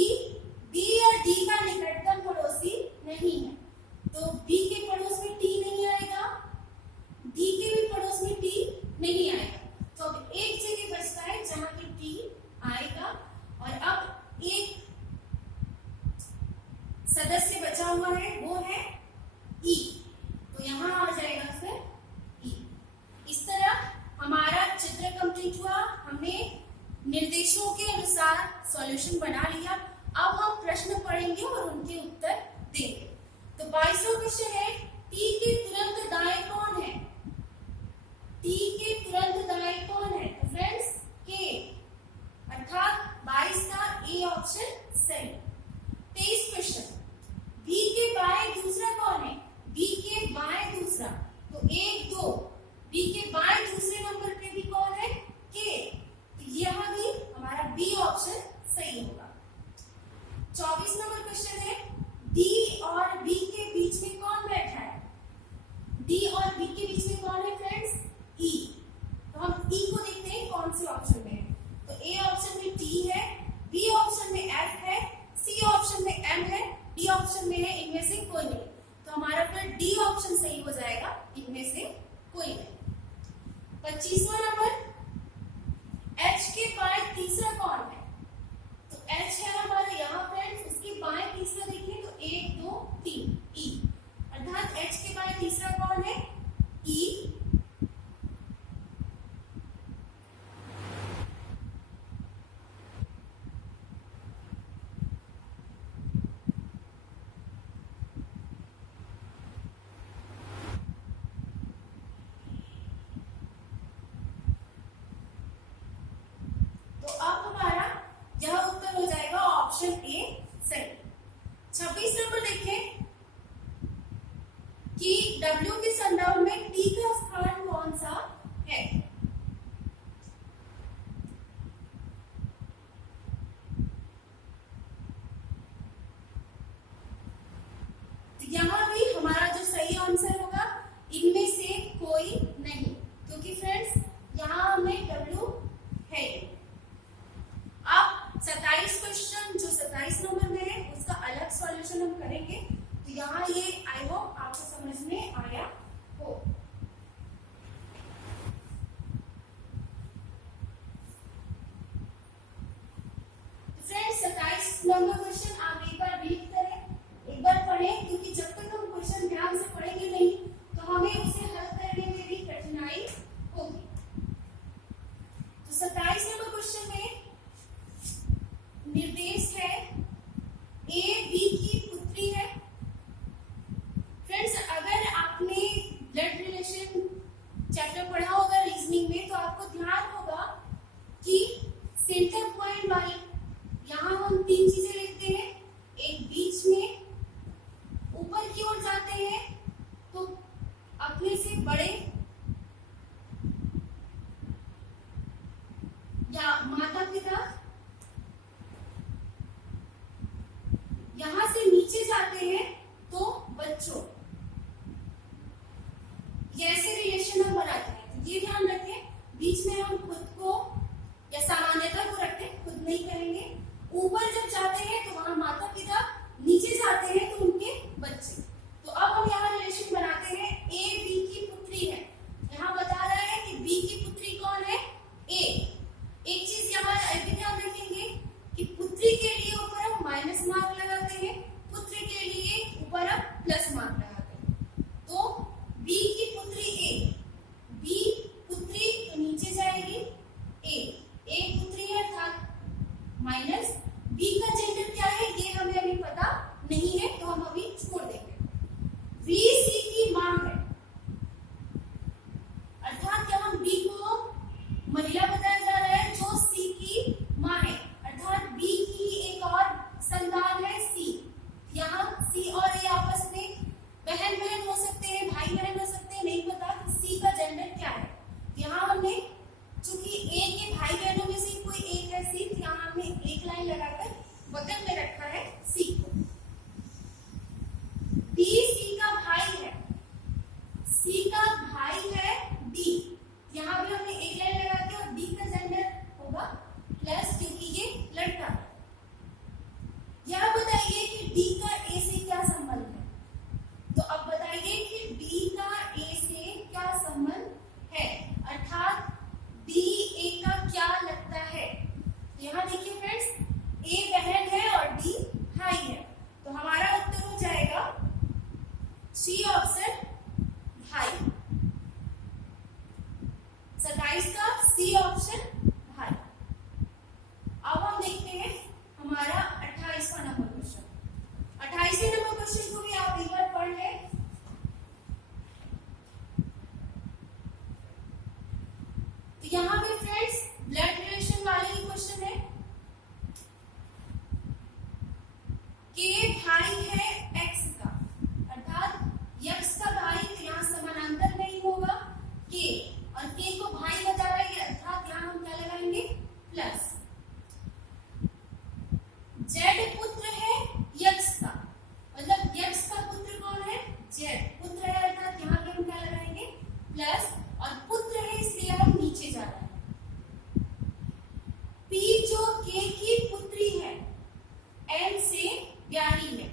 बी और डी का निकटतम पड़ोसी नहीं है, तो बी के पड़ोस में टी नहीं आएगा, डी के भी पड़ोस में टी नहीं आएगा। तो अब एक जगह बचता है जहां पे टी आएगा, और अब एक सदस्य बचा हुआ है वो है ई, तो यहाँ आ जाएगा फिर ई। इस तरह हमारा चित्र कंप्लीट हुआ, हमने निर्देशों के अनुसार सॉल्यूशन बना लिया। अब हम प्रश्न पढ़ेंगे और उनके उत्तर देंगे। तो 22वां क्वेश्चन है, टी के तुरंत दाएं कौन है? टी के तुरंत दाएं कौन है? तो फ्रेंड्स के, अर्थात 22 का ए ऑप्शन सही। 23 क्वेश्चन, बी के बाएं दूसरा कौन है? बी के बाएं दूसरा, तो 1 2 बी के बाएं दूसरे नंबर पे भी कौन है? के, तो यहाँ भी हमारा बी ऑप्शन सही होगा। 24 नंबर क्वेश्चन है, डी और बी के बीच में कौन बैठा है? डी और बी के बीच में कौन है फ्रेंड्स? ई। तो हम ई को देखते हैं कौन से ऑप्शन में है। तो ए ऑप्शन में टी है, बी ऑप्शन में एफ है, सी ऑप्शन में एम है, डी ऑप्शन में है इनमें से कोई नहीं। तो हमारा फिर डी ऑप्शन सही हो जाएगा, इनमें से कोई नहीं। 25वां नंबर, एच के बाएं तीसरा कौन है? तो एच है हमारा यहाँ फ्रेंड्स, उसके बाएं तीसरा देखिए तो 1 2 3 ई, अर्थात एच के बाएं तीसरा कौन है? ई। तो अब हमारा यह उत्तर हो जाएगा ऑप्शन ए सही। 26 नंबर देखें कि W के संदर्भ में T का स्थान कौन सा है? तो यहाँ भी हमारा जो सही आंसर होगा इनमें से कोई नहीं, क्योंकि फ्रेंड्स यहाँ हमें W है। अब 27 क्वेश्चन जो 27 नंबर में है उसका अलग सॉल्यूशन हम करेंगे। तो यहाँ ये आई होप आपको समझ में आया हो। बड़े या माता पिता, यहां से नीचे जाते हैं तो बच्चों, ये ऐसे रिलेशन हम बनाते हैं। तो ये ध्यान रखें, बीच में हम खुद को या सामान्यता को रखते हैं, खुद नहीं करेंगे। ऊपर जब जाते हैं तो वहां माता पिता, नीचे जाते हैं तो उनके बच्चे। तो अब हम यहाँ रिलेशन बनाते हैं, ए बी की पुत्री है। यहाँ बता रहा है कि बी की पुत्री कौन है, ए। एक चीज यहाँ भी ध्यान रखेंगे कि पुत्री के लिए ऊपर हम माइनस मार्क लगाते हैं, पुत्र के लिए ऊपर हम प्लस मार्क लगाते हैं। तो बी की पुत्री ए, बी पुत्री तो नीचे जाएगी ए पुत्री है अर्थात माइनस। बी का जेंडर क्या है ये हमें अभी पता नहीं है, तो हम अभी छोड़ देंगे। बी सी की मां है, अर्थात यहाँ बी को महिला बताया जा रहा है जो सी की मां है, अर्थात बी की एक और संतान है सी। यहाँ सी और ए आपस में बहन बहन हो सकते हैं, भाई बहन हो सकते हैं, नहीं पता कि सी का जेंडर क्या है। यहाँ हमने चूंकि ए के भाई बहनों में से कोई एक है सी, तो यहाँ हमने एक लाइन लगाकर बगल में रखा है सी को। डी सी का भाई है, सी का भाई है डी, यहाँ भी हमने एक लाइन लगा के, और डी का जेंडर होगा प्लस क्योंकि ये लड़का है। यह बताइए कि डी का ए से क्या संबंध है। तो अब बताइए कि डी का ए से क्या संबंध है, अर्थात डी ए का क्या लगता है। यहाँ देखिए फ्रेंड्स, ए बहन है और डी भाई है, तो हमारा उत्तर हो जाएगा सी ऑप्शन भाई। 27 का सी ऑप्शन भाई। अब हम देखते हैं हमारा 28वां नंबर क्वेश्चन। 28वें नंबर क्वेश्चन को भी आप एक बार पढ़ लें। तो यहाँ पे फ्रेंड्स ब्लड रिलेशन वाले ही क्वेश्चन है कि भाई है एक्स का, अर्थात यक्स का भाई, तो यहाँ समानांतर नहीं होगा के, और के को भाई बता रहा है, अर्थात यहाँ हम क्या लगाएंगे प्लस। जेड पुत्र है यक्स का, मतलब यक्स का पुत्र कौन है, जेड पुत्र है, अर्थात यहाँ पे हम क्या लगाएंगे प्लस, और पुत्र है इसलिए हम नीचे जा रहे हैं। पी जो के की पुत्री है, एन से प्यारी है,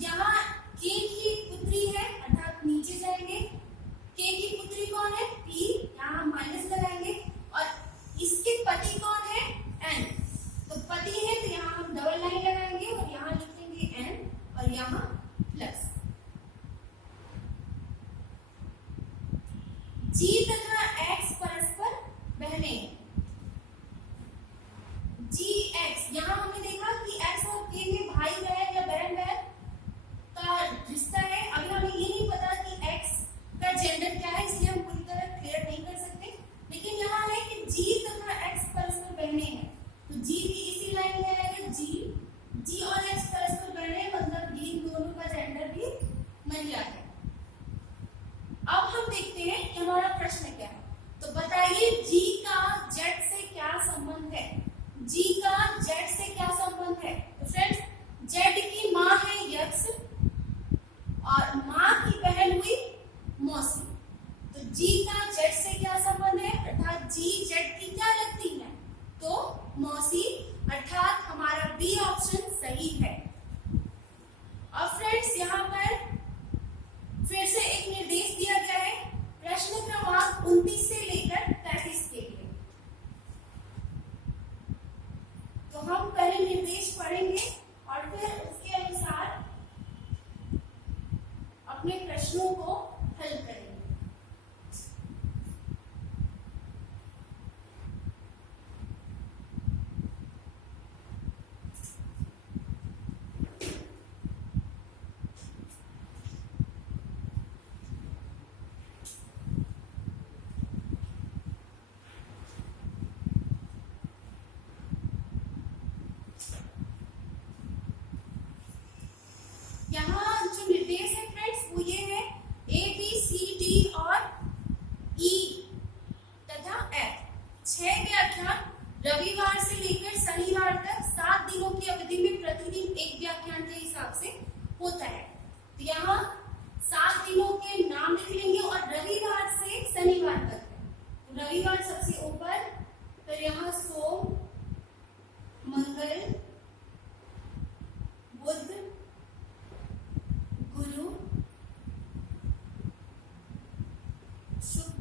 यहाँ के की पुत्री है अर्थात नीचे जाएंगे। के की पुत्री कौन है, पी, यहाँ हम माइनस लगाएंगे, और इसके पति कौन है, एन। तो पति है तो यहाँ हम डबल लाइन लगाएंगे और यहाँ लिखेंगे एन और यहाँ प्लस। जी तथा एक्स परस्पर बहने हैं। जी एक्स, यहाँ हमने देखा कि एक्स और के में भाई बहन या बहन बहन का रिश्ता है। अभी हमें ये नहीं पता कि एक्स का जेंडर क्या है, इसलिए हम पूरी तरह क्लियर नहीं कर सकते, लेकिन यहाँ है कि जी तथा एक्स परस्पर बहने हैं, तो जी भी इसी लाइन में आएगा। जी और एक्स परस्पर बहने मतलब इन दोनों का जेंडर भी महिला है। अब हम देखते हैं कि हमारा प्रश्न क्या है। तो बताइए जी का जेड से क्या संबंध है, जी का जेड से क्या संबंध है। तो फ्रेंड्स जेड की माँ है यक्स और माँ की बहन हुई मौसी, तो जी का जेड से क्या संबंध है, अर्थात जी जेड की क्या लगती है, तो मौसी, अर्थात हमारा बी ऑप्शन सही है। अब फ्रेंड्स यहाँ पर फिर से एक निर्देश दिया गया है, प्रश्न क्रमांक 29 से लेकर 33 के लिए। तो हम पहले निर्देश पढ़ेंगे और फिर उसके अनुसार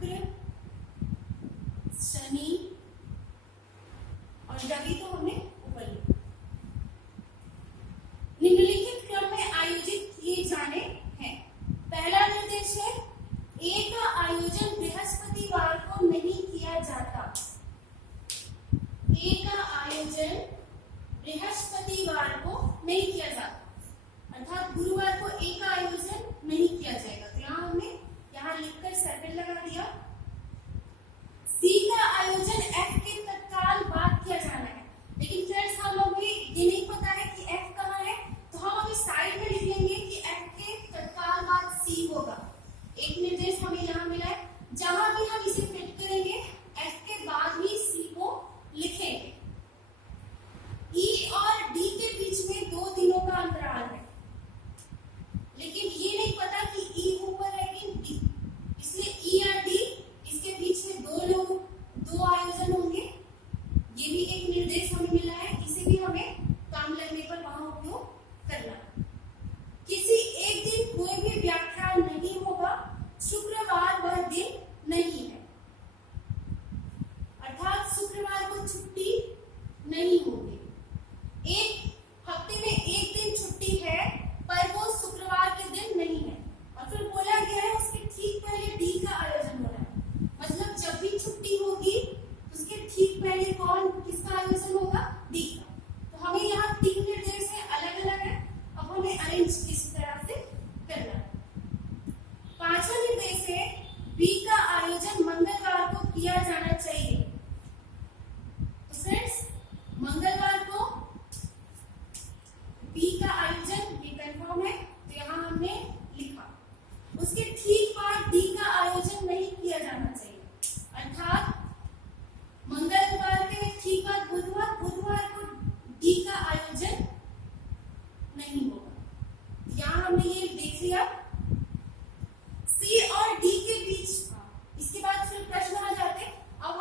शुक्र, शनि और रवि तो हमने ऊपर लिखा। निम्नलिखित क्रम में आयोजित किए जाने हैं। पहला निर्देश है, ए का आयोजन बृहस्पतिवार को नहीं किया जाता। ए का आयोजन बृहस्पतिवार को नहीं किया जाता, अर्थात गुरुवार को ए का आयोजन नहीं किया जाएगा। तो यहाँ हमने यहाँ लिखकर सर्कल लगा दिया। सी का आयोजन एफ के तत्काल बाद किया जाना है, लेकिन फ्रेंड्स हम लोग भी ये नहीं पता है कि एफ कहाँ है, तो हम अभी साइड में लिख लेंगे कि एफ के तत्काल बाद सी होगा। एक निर्देश हमें यहाँ मिला है, जहां भी हम इसे फिट करेंगे एफ के बाद ही सी को लिखेंगे। ई और डी के बीच में 2 दिनों का अंतराल है, लेकिन ये नहीं पता कि ई ऊपर है कि डी, इसलिए ई और डी इसके बीच में 2 आयोजन होंगे। ये भी एक निर्देश हमें मिला है, इसे भी हमें काम लगने पर वहां उपयोग करना। किसी एक दिन कोई भी व्याख्यान नहीं होगा, शुक्रवार वह दिन नहीं है, अर्थात शुक्रवार को छुट्टी नहीं होगी। एक हफ्ते में एक दिन छुट्टी है, पर वो शुक्रवार के दिन नहीं है। और फिर बोला गया है उसके ठीक पहले डी का आयोजन हो रहा है, मतलब जब भी छुट्टी होगी उसके ठीक पहले किसका आयोजन होगा? डी का। तो हमें यहाँ 3 निर्देश है, अलग अलग है। अब हमें अरेंज किस तरह से करना है। 5वां निर्देश है, बी का आयोजन मंगलवार को किया जाना चाहिए। तो फ्रेंड्स मंगलवार को बी का आयोजन ये कंफर्म है, तो यहाँ हमने लिखा। उसके ठीक बाद डी का आयोजन नहीं किया जाना चाहिए, अर्थात मंगलवार के ठीक बाद बुधवार को डी का आयोजन नहीं होगा। यहाँ हमने ये देख लिया। सी और डी के बीच, इसके बाद फिर प्रश्न आ जाते। अब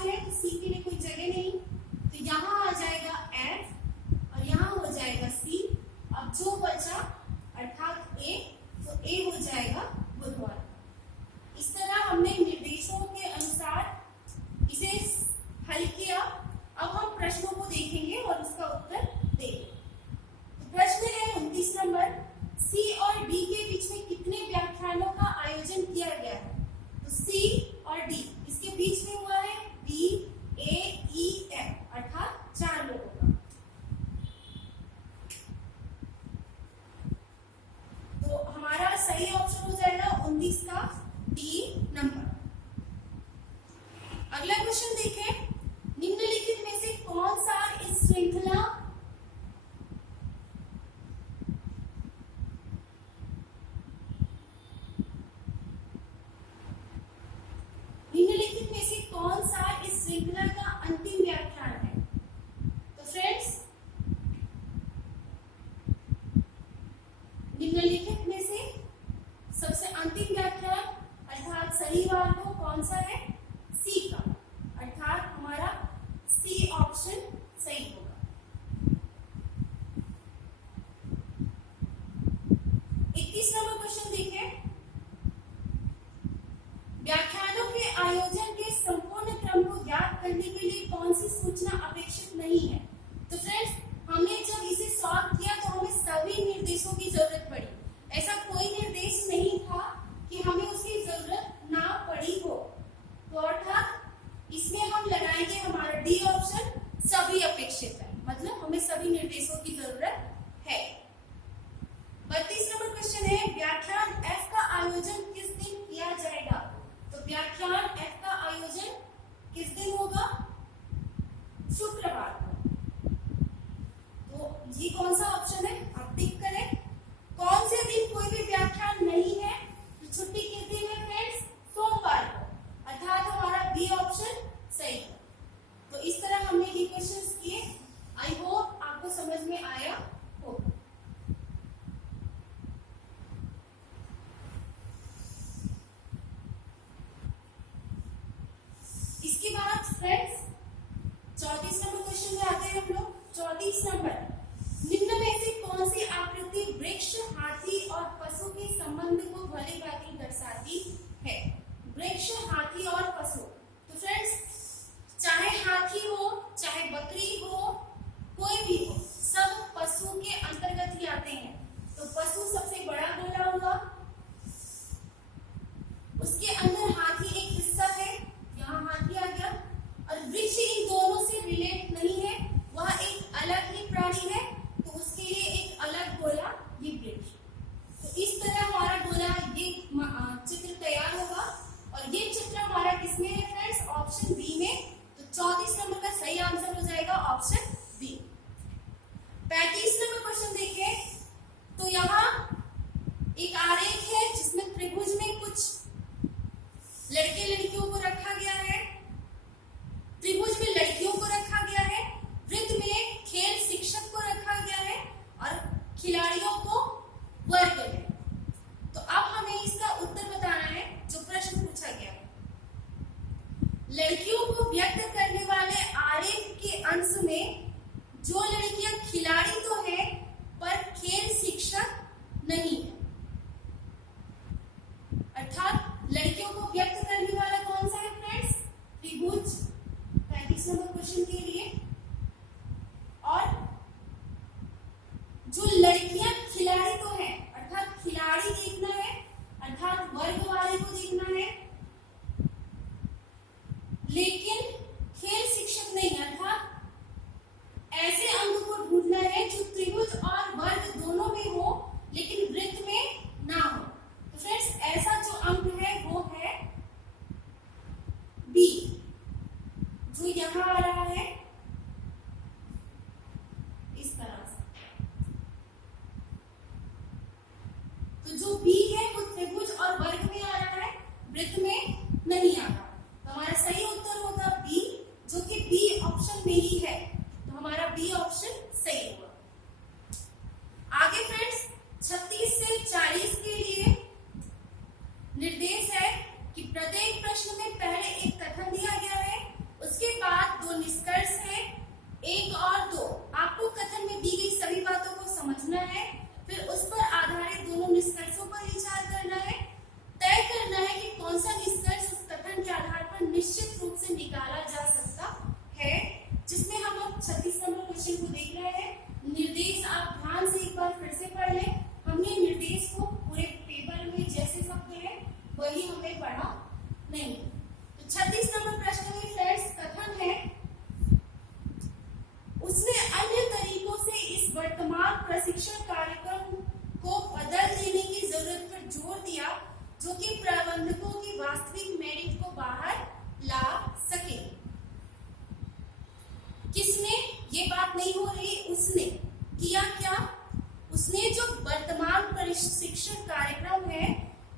आते हैं तो सी के लिए कोई जगह नहीं, तो यहाँ आ जाएगा एफ और यहाँ हो जाएगा सी। अब जो बचा अर्थात ए, तो ए हो जाएगा बुधवार। इस तरह हमने निर्देशों के अनुसार इसे हल किया। अब हम प्रश्नों को देखेंगे और उसका उत्तर देंगे। तो प्रश्न है 29 नंबर, सी और डी के बीच में कितने व्याख्यानों का आयोजन किया गया है? तो सी और डी इसके बीच में हुआ है बी ए ई एफ अर्थात 4 लोगों का। तो हमारा सही ऑप्शन हो जाएगा 29 का डी नंबर। अगला क्वेश्चन देखें, निम्नलिखित में से कौन सा इस श्रृंखला का अंतिम व्याख्यान है? तो फ्रेंड्स, निम्नलिखित में से सबसे अंतिम व्याख्यान अर्थात सही वाला को कौन सा है? सी का, अर्थात हमारा सी ऑप्शन सही होगा। 21 नंबर क्वेश्चन देखें, व्याख्यानों के आयोजन के संपूर्ण क्रम को ज्ञात करने के लिए कौन सी सूचना अपेक्षित नहीं है? तो फ्रेंड्स, हमने जब इसे सॉल्व किया तो हमें सभी निर्देशों की जरूरत पड़ी। ऐसा कोई निर्देश नहीं था कि हमें उसकी जरूरत ना पड़ी हो। तो अर्थात इसमें हम लगाएंगे हमारा डी ऑप्शन, सभी अपेक्षित है, मतलब हमें सभी निर्देशों की जरूरत है। 32 नंबर क्वेश्चन है, व्याख्यान एफ का आयोजन किस दिन किया जाएगा? तो व्याख्यान एफ का आयोजन किस दिन होगा? शुक्रवार को। तो ये कौन सा ऑप्शन है आप टिक करें। कौन से दिन कोई भी व्याख्यान नहीं है? तो छुट्टी किस दिन है फ्रेंड्स? सोमवार को, अर्थात हमारा बी ऑप्शन सही है। तो इस तरह हमने ये क्वेश्चंस किए। आई होप आपको समझ में आया होगा। इसके बाद फ्रेंड्स 34 नंबर क्वेश्चन में आते हैं हम लोग। 34 नंबर, निम्न में से कौन सी आकृति वृक्ष, हाथी और पशु के संबंध को भली भांति दर्शाती है? वृक्ष, हाथी और पशु। तो फ्रेंड्स, चाहे हाथी हो, चाहे बकरी हो, कोई भी हो, सब पशु के अंतर्गत ही आते हैं। तो पशु सबसे बड़ा गोला होगा, उसके अंदर हाथी एक हिस्सा है, यहाँ हाथी आ गया। और वृक्ष इन दोनों से रिलेट नहीं है, वह एक अलग ही प्राणी है, तो उसके लिए एक अलग गोला ये वृक्ष। तो इस तरह हमारा गोला ये चित्र तैयार होगा। और ये चित्र हमारा किसमें है फ्रेंड्स? ऑप्शन बी में। तो 34 नंबर का सही आंसर हो जाएगा ऑप्शन बी। 35 नंबर क्वेश्चन देखें, तो यहाँ एक आरेख है जिसमें त्रिभुज में कुछ लड़के लड़कियों को रखा गया है, त्रिभुज में लड़कियों को रखा गया है, वृत्त में खेल शिक्षक को रखा गया है और खिलाड़ियों को वर्ग में। तो अब हमें इसका उत्तर बताना है जो प्रश्न पूछा गया है। लड़कियों को व्यक्त करने वाले आरेख के अंश में जो लड़कियां खिलाड़ी तो है पर खेल शिक्षक नहीं है, अर्थात लड़कियों को व्यक्त करने वाला कौन सा है फ्रेंड्स? त्रिभुज 35 नंबर क्वेश्चन के लिए। और जो लड़कियां खिलाड़ी तो है, अर्थात खिलाड़ी देखना है, अर्थात वर्ग वाले को देखना है, लेकिन खेल शिक्षक नहीं, अर्थात ऐसे अंक को ढूंढना है जो त्रिभुज और वर्ग दोनों में हो लेकिन वृत्त में ना हो। तो फ्रेंड्स, ऐसा जो अंक है वो है बी, जो यहां आ रहा है इस तरह से। तो जो बी है वो त्रिभुज और वर्ग में आ रहा है, वृत्त में नहीं आ रहा। तो हमारा सही उत्तर होगा बी, जो कि बी ऑप्शन में ही है। तो हमारा बी ऑप्शन सही होगा। आगे फ्रेंड्स 36 से 40 के लिए निर्देश है कि प्रत्येक प्रश्न में पहले एक कथन दिया गया है, उस से निकाला जा सकता है, जिसमें हम अब 36 नंबर क्वेश्चन को देख रहे हैं। निर्देश आप ध्यान से एक बार फिर से पढ़ लें। हमने निर्देश को पूरे पेपर में जैसे शब्द है वही हमने पढ़ा नहीं। तो 36 नंबर प्रश्न में फ्रेंड्स कथन है, उसने अन्य तरीकों से इस वर्तमान प्रशिक्षण कार्यक्रम को बदल देने की जरूरत पर जोर दिया, जो कि प्रबंधकों की वास्तविक मेरिट को बाहर ला सके। किसने, ये बात नहीं हो रही, उसने किया क्या? उसने जो वर्तमान प्रशिक्षण कार्यक्रम है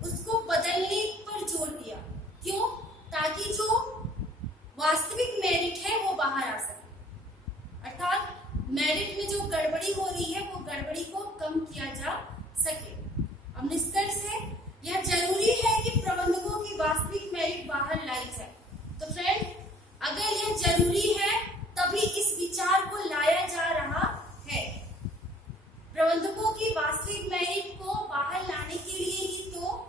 उसको बदलने पर जोर दिया। क्यों? ताकि जो वास्तविक मेरिट है वो बाहर आ सके, अर्थात मेरिट में जो गड़बड़ी हो रही है वो गड़बड़ी को कम किया जा सके। अब निष्कर्ष है, यह जरूरी है कि प्रबंधकों की वास्तविक मेरिट बाहर लाई जाए। तो फ्रेंड, अगर यह जरूरी है तभी इस विचार को लाया जा रहा है। प्रबंधकों की वास्तविक मेरिट को बाहर लाने के लिए ही तो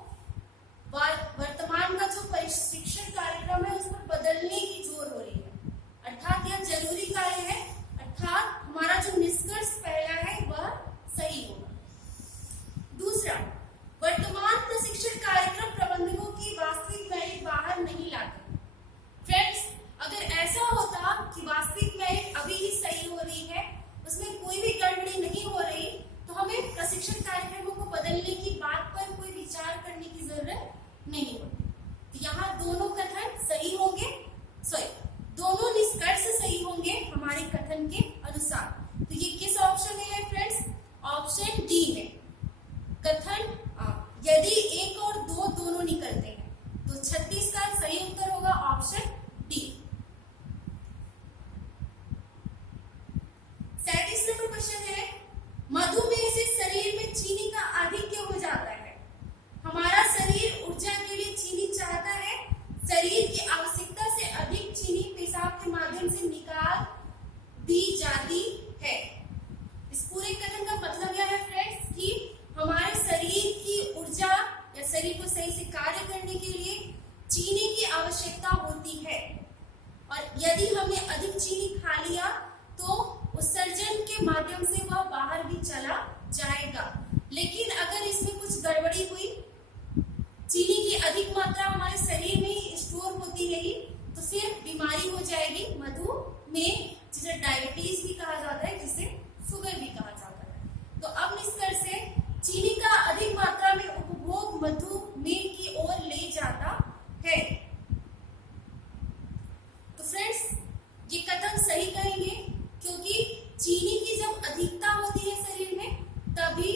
वर्तमान का जो प्रशिक्षण कार्यक्रम है उस पर बदलने की जोर हो रही है, अर्थात यह जरूरी कार्य है, अर्थात हमारा जो निष्कर्ष पहला है वह सही होगा। दूसरा, वर्तमान प्रशिक्षण कार्यक्रम प्रबंधकों की वास्तविक मेरिट बाहर नहीं लाते। फ्रेंड्स, अगर ऐसा होता कि वास्तविक मेरिट अभी ही सही हो रही है, उसमें कोई भी गड़बड़ी नहीं हो रही, तो हमें प्रशिक्षण कार्यक्रमों को बदलने की बात पर कोई विचार करने की जरूरत नहीं होती। तो यहाँ दोनों कथन सही होंगे, दोनों निष्कर्ष सही होंगे हमारे कथन के अनुसार। तो ये किस ऑप्शन में है फ्रेंड्स? ऑप्शन डी में। कथन यदि 1 और 2 दोनों निकलते हैं तो 36 का सही उत्तर होगा ऑप्शन डी। 37 नंबर क्वेश्चन है, मधुमेह से शरीर में चीनी का अधिक हो जाता है। हमारा शरीर ऊर्जा के लिए चीनी चाहता है। शरीर की आवश्यकता से अधिक चीनी पेशाब के माध्यम से निकाल दी जाती है। इस पूरे कथन का मतलब यह है फ्रेंड्स कि हमारे शरीर की ऊर्जा या शरीर को सही से कार्य करने के लिए चीनी की आवश्यकता होती है, और यदि हमने अधिक चीनी खा लिया तो उत्सर्जन के माध्यम से वह बाहर भी चला जाएगा। लेकिन अगर इसमें कुछ गड़बड़ी हुई, चीनी की अधिक मात्रा हमारे शरीर में ही स्टोर होती रही, तो फिर बीमारी हो जाएगी मधुमेह, जिसे डायबिटीज भी कहा जाता है, जिसे शुगर भी कहा जाता है। तो अब निष्कर्ष है, चीनी का अधिक मात्रा में उपभोग मधुमेह की ओर ले जाता है। तो फ्रेंड्स, ये कथन सही कहेंगे, क्योंकि चीनी की जब अधिकता होती है शरीर में तभी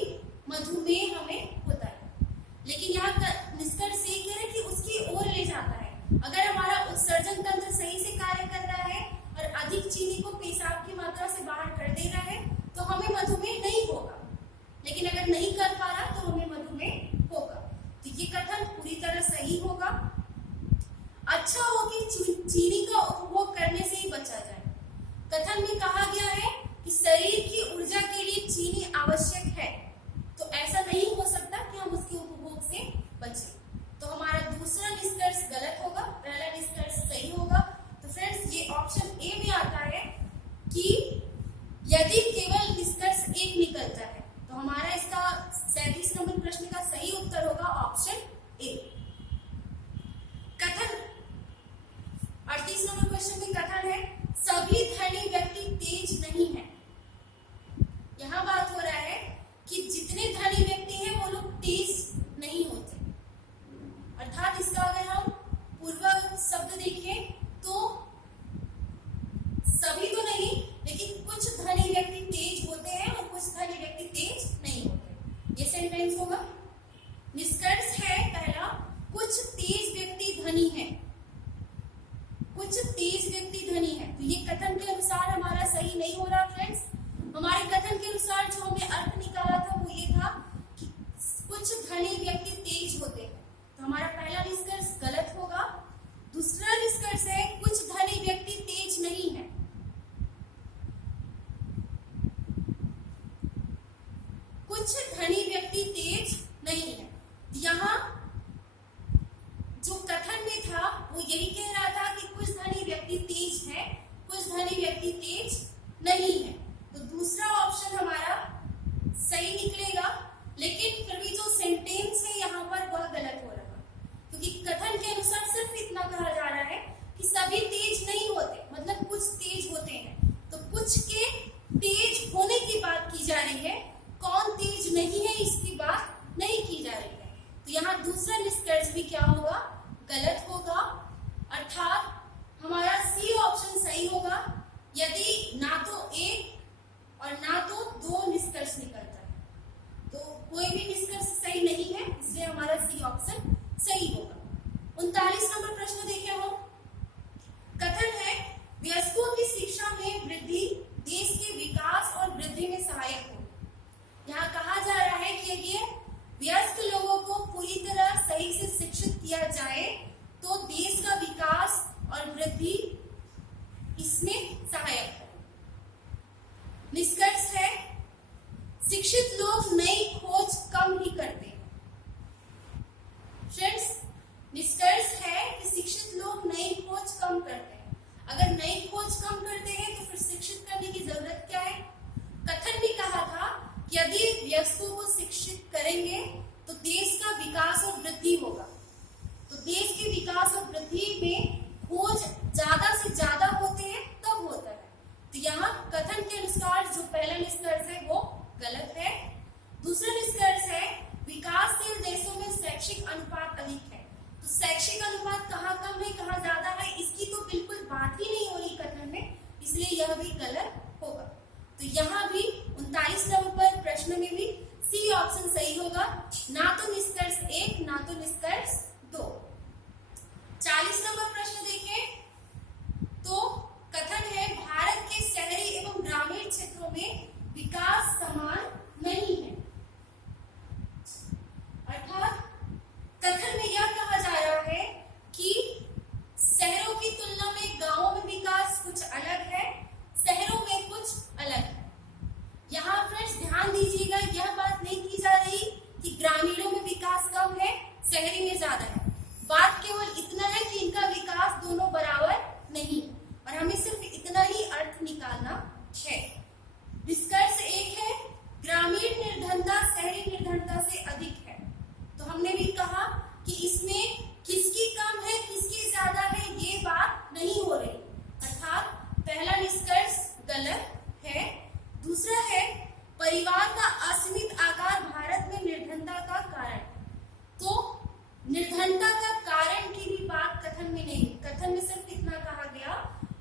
मधुमेह हमें होता है। लेकिन यहाँ निष्कर्ष ये कह रहे हैं कि उसकी ओर ले जाता है। अगर हमारा उत्सर्जन तंत्र सही से कार्य कर रहा है और अधिक चीनी को पेशाब की मात्रा से बाहर कर दे रहा है तो हमें मधुमेह नहीं होगा, लेकिन अगर नहीं कर पा रहा तो हमें मधुमेह होगा। तो ये कथन पूरी तरह सही होगा। अच्छा हो कि चीनी का उपभोग करने से ही बचा जाए। कथन में कहा गया है कि शरीर की ऊर्जा के लिए चीनी आवश्यक है, तो ऐसा नहीं हो सकता कि हम उसके उपभोग से बचें। तो हमारा दूसरा निष्कर्ष गलत होगा, पहला निष्कर्ष सही होगा। तो फ्रेंड्स, ये ऑप्शन ए में आता है कि यदि केवल निष्कर्ष 1 निकलता है तो हमारा इसका 37 नंबर प्रश्न का सही उत्तर होगा ऑप्शन ए। कथन 38 नंबर क्वेश्चन में कथन है, सभी धनी व्यक्ति तेज नहीं है। यहाँ बात हो रहा है कि जितने धनी व्यक्ति हैं वो लोग तेज नहीं होते, अर्थात इसका अगर हम पूर्व शब्द देखें तो सभी तो नहीं, लेकिन कुछ धनी व्यक्ति तेज होते हैं और कुछ धनी व्यक्ति तेज नहीं होते। ये सेंटेंस होगा। निष्कर्ष है पहला, कुछ तेज व्यक्ति धनी है, कुछ तेज व्यक्ति धनी है। तो ये कथन के अनुसार हमारा सही नहीं हो रहा फ्रेंड्स। हमारे कथन के अनुसार जो हमने अर्थ निकाला था वो ये था कि कुछ धनी व्यक्ति तेज होते हैं, तो हमारा पहला निष्कर्ष गलत होगा। दूसरा निष्कर्ष है, कुछ धनी व्यक्ति तेज नहीं है। कुछ धनी व्यक्ति तेज नहीं है। यहाँ जो कथन में था वो यही कह रहा था कि कुछ धनी सही होगा यदि ना तो एक और ना तो दो निष्कर्ष निकलता है। तो कोई भी निष्कर्ष सही नहीं है, इसलिए हमारा सी ऑप्शन सही होगा। 39 नंबर प्रश्न देखें हम। कथन है वयस्कों की शिक्षा में वृद्धि देश के विकास और वृद्धि में सहायक हो। यहाँ कहा जा रहा है कि यदि वयस्क लोगों को पूरी तरह सही से शिक्षित किया जाए तो देश का विकास और वृद्धि इसमें सहायक है। निष्कर्ष है शिक्षित लोग नई खोज कम ही करते हैं। फ्रेंड्स, निष्कर्ष है कि शिक्षित लोग नई खोज कम करते हैं। अगर नई खोज कम करते हैं तो फिर शिक्षित करने की जरूरत क्या है? कथन भी कहा था कि यदि वयस्कों को शिक्षित करेंगे तो देश का विकास और वृद्धि होगा। तो देश के विकास और वृद्धि में खोज ज्यादा से ज्यादा होते हैं तब होता है। तो यहाँ कथन के अनुसार जो पहला निष्कर्ष है वो गलत है। दूसरा निष्कर्ष है विकासशील देशों में शैक्षिक अनुपात अधिक है। तो शैक्षिक अनुपात कहाँ कम है कहाँ ज्यादा है इसकी तो बिल्कुल बात ही नहीं हो रही कथन में, इसलिए यह भी गलत होगा। तो यहाँ भी 39 नंबर प्रश्न में भी सी ऑप्शन सही होगा, ना तो निष्कर्ष एक ना तो निष्कर्ष दो। 40 नंबर प्रश्न देखें तो कथन है भारत के शहरी एवं ग्रामीण क्षेत्रों में विकास समान नहीं है। अर्थात कथन में यह कहा जा रहा है कि शहरों की तुलना में गांवों में विकास कुछ अलग है, शहरों में कुछ अलग है। यहाँ फ्रेंड्स ध्यान दीजिएगा, यह बात नहीं की जा रही कि ग्रामीणों में विकास कम है शहरी में ज्यादा है। बात केवल इतना है कि इनका विकास दोनों बराबर नहीं, और हमें सिर्फ इतना ही अर्थ निकालना है। निष्कर्ष एक है ग्रामीण निर्धनता शहरी निर्धनता से अधिक है। तो हमने भी कहा कि इसमें किसकी कम है किसकी ज्यादा है ये बात नहीं हो रही, अर्थात पहला निष्कर्ष गलत है। दूसरा है परिवार का असीमित आकार भारत में निर्धनता का कारण। तो निर्धनता का कारण की भी बात कथन में नहीं, कथन में सिर्फ इतना कहा गया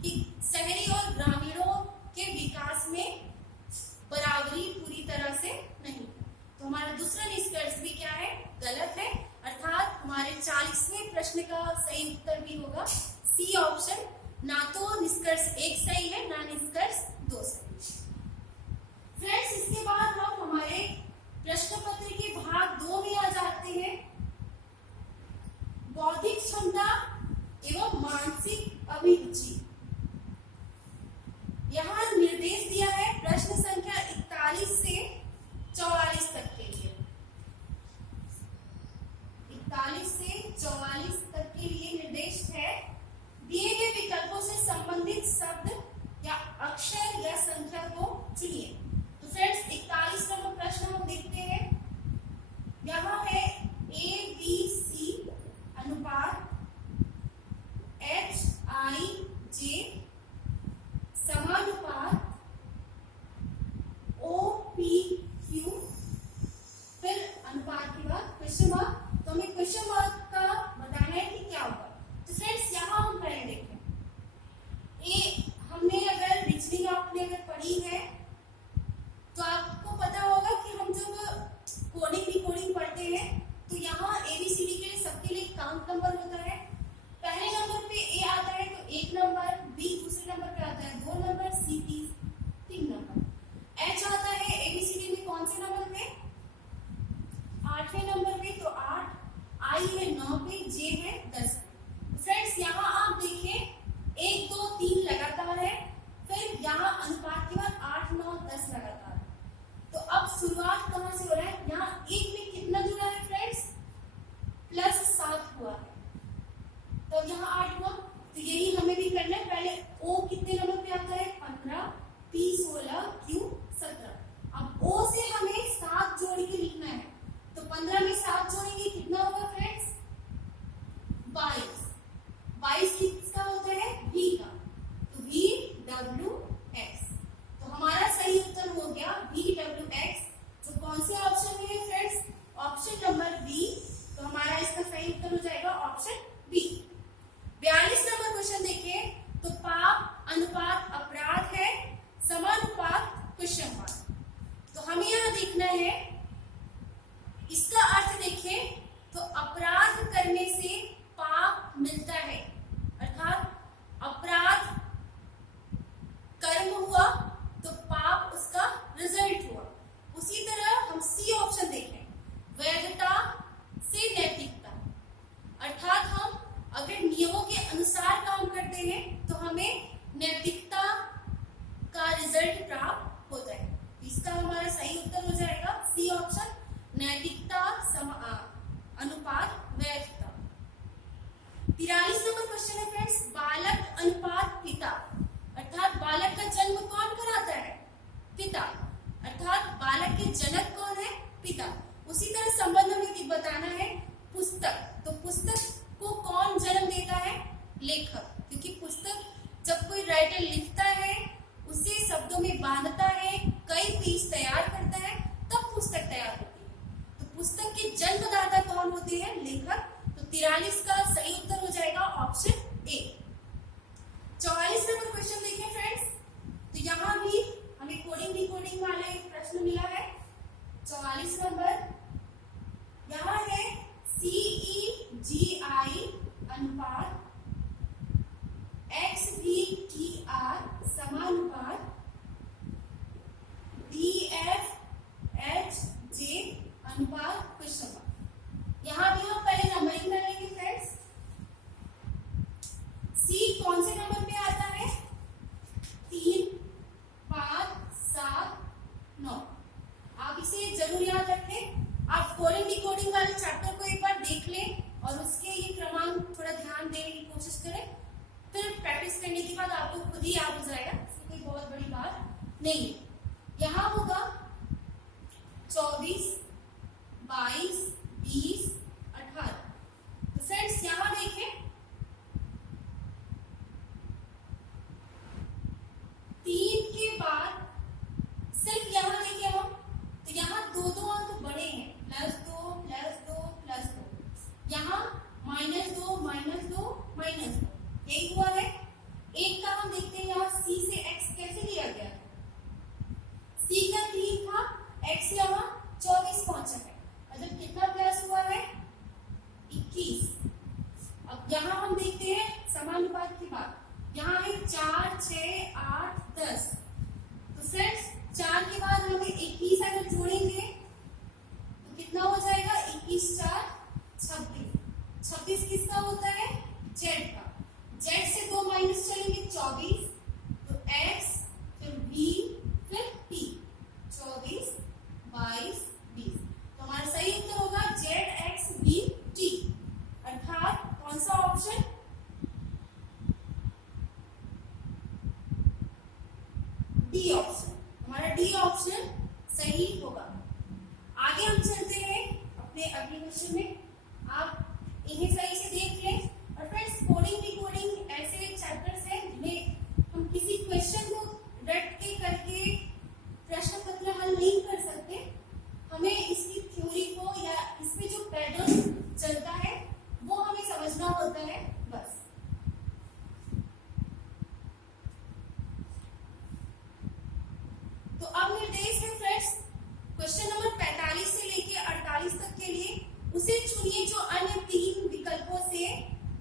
कि शहरी और ग्रामीणों के विकास में बराबरी पूरी तरह से नहीं। तो हमारा दूसरा निष्कर्ष भी क्या है गलत है, अर्थात हमारे 40वें प्रश्न का सही उत्तर भी होगा सी ऑप्शन, ना तो निष्कर्ष एक सही है ना निष्कर्ष दो सही। फ्रेंड्स इसके बाद हम हमारे प्रश्न पत्र के भाग 2 में आ जाते हैं। बौद्धिक क्षमता एवं मानसिक अभिरुचि। यहाँ निर्देश दिया है प्रश्न संख्या 41 से 44 तक के लिए। 41 से 44 तक के लिए निर्देश है दिए गए विकल्पों से संबंधित शब्द या अक्षर या संख्या को चुनिए। तो फ्रेंड्स 41 नंबर प्रश्न हम देखते हैं। यहाँ है ABC अनुपात HIJ समानुपात OPQ, फिर अनुपात के बाद क्वेश्चन मार्क। तो हमें क्वेश्चन मार्क का बताना है कि क्या होगा। तो फ्रेंड्स यहाँ हम पहले देखें क्रिएटिव राइटर लिखता है, उसे शब्दों में बांधता है, कई पेज तैयार करता है, तब पुस्तक तैयार होती है। तो पुस्तक के जन्मदाता कौन होते हैं? लेखक। तो 43 का सही उत्तर हो जाएगा ऑप्शन ए। 44 नंबर क्वेश्चन देखिए फ्रेंड्स। तो यहाँ भी हमें कोडिंग डिकोडिंग वाले प्रश्न मिला है। 44 नंबर यहाँ है CEGI अनुपात XVTR समानुपात DFHJ अनुपात क्वेश्चन मार्क। यहाँ भी हम पहले नंबरिंग कर लेंगे फ्रेंड्स। सी कौन से नंबर पे आता है? 3, 5, 7, 9। आप इसे जरूर याद रखें। आप कोडिंग डिकोडिंग वाले चैप्टर को एक बार देख लें और उसके ये क्रमांक थोड़ा ध्यान देने की कोशिश करें। फिर प्रैक्टिस करने के बाद आपको खुद ही याद हो जाएगा, इसमें कोई बहुत बड़ी बात नहीं है। यहाँ होगा 24, 22, 20, 18। तो फ्रेंड्स यहाँ देखें 3 के बाद सिर्फ यहाँ देखिए हम, तो यहाँ दो अंक बड़े हैं, +2, +2, +2। यहाँ -2, -2, -2, यही हुआ है। एक का हम देखते हैं यहाँ C से X कैसे लिया गया। C का 3 था, X यहाँ 24 पहुंचा है, मतलब कितना प्लस हुआ है? 21। अब यहाँ हम देखते हैं समानुपात की बात। यहाँ है 4, 6, 8, 10। तो फ्रेंड्स 4 के बाद हमें 21 अगर जोड़ेंगे तो कितना हो जाएगा? 21 4 26। 26 किसका होता है? Z का। Z से 2 माइनस चलेंगे 24, तो X फिर V फिर T। 24, 22, 20। तो हमारा सही उत्तर होगा ZXVT, अर्थात कौन सा ऑप्शन? D option. हमारा डी ऑप्शन सही होगा। आगे हम चलते हैं अपने अगले क्वेश्चन में। आप इन्हें सही से देख लें। और फ्रेंड्स कोडिंग डिकोडिंग ऐसे चैप्टर्स हैं जिन्हें हम किसी क्वेश्चन को रट के करके प्रश्न पत्र हल नहीं कर सकते। हमें इसकी थ्योरी को या इसमें जो पैटर्न चलता है वो हमें समझना होता है बस। तो अब निर्देश है फ्रेंड्स क्वेश्चन नंबर 45 से लेके 48 तक के लिए उसे चुनिए जो अन्य 3 विकल्पों से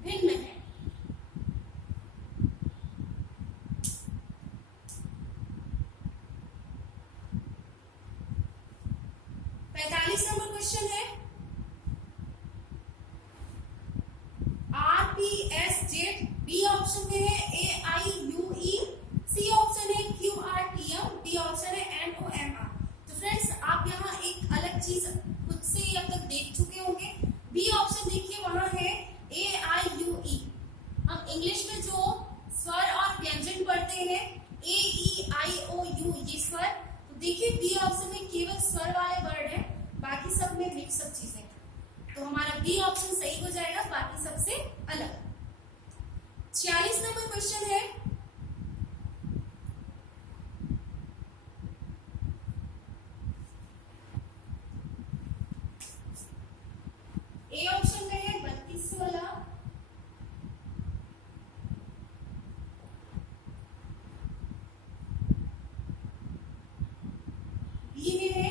भिन्न है। नंबर क्वेश्चन है RPSZ, बी ऑप्शन में है AIUE, सी ऑप्शन है QRTM, डी ऑप्शन है NOMR। तो फ्रेंड्स आप यहाँ एक अलग चीज खुद से अब तक देख चुके होंगे। बी ऑप्शन देखिए वहां है AIUE। हम इंग्लिश में जो स्वर और व्यंजन पढ़ते हैं AEIOU ये स्वर, तो देखिए बी ऑप्शन में केवल स्वर वाले वर्ड है, बाकी सब में मिक्स सब चीजें। तो हमारा बी ऑप्शन सही हो जाएगा, बाकी सबसे अलग। 46 नंबर क्वेश्चन है ए ऑप्शन में है 32 वाला, बी में है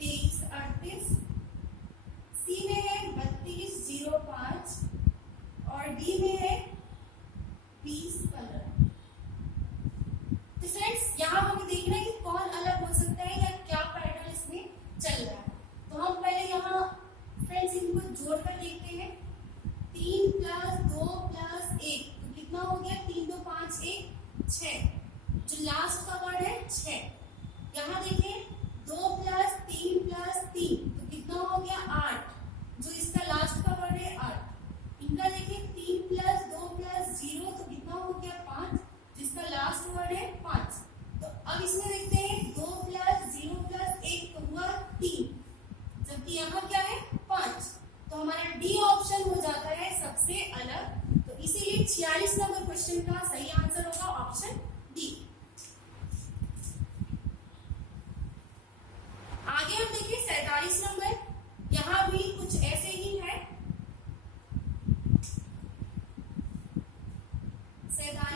23 38, सी में है 32 05 और डी में है 20 15।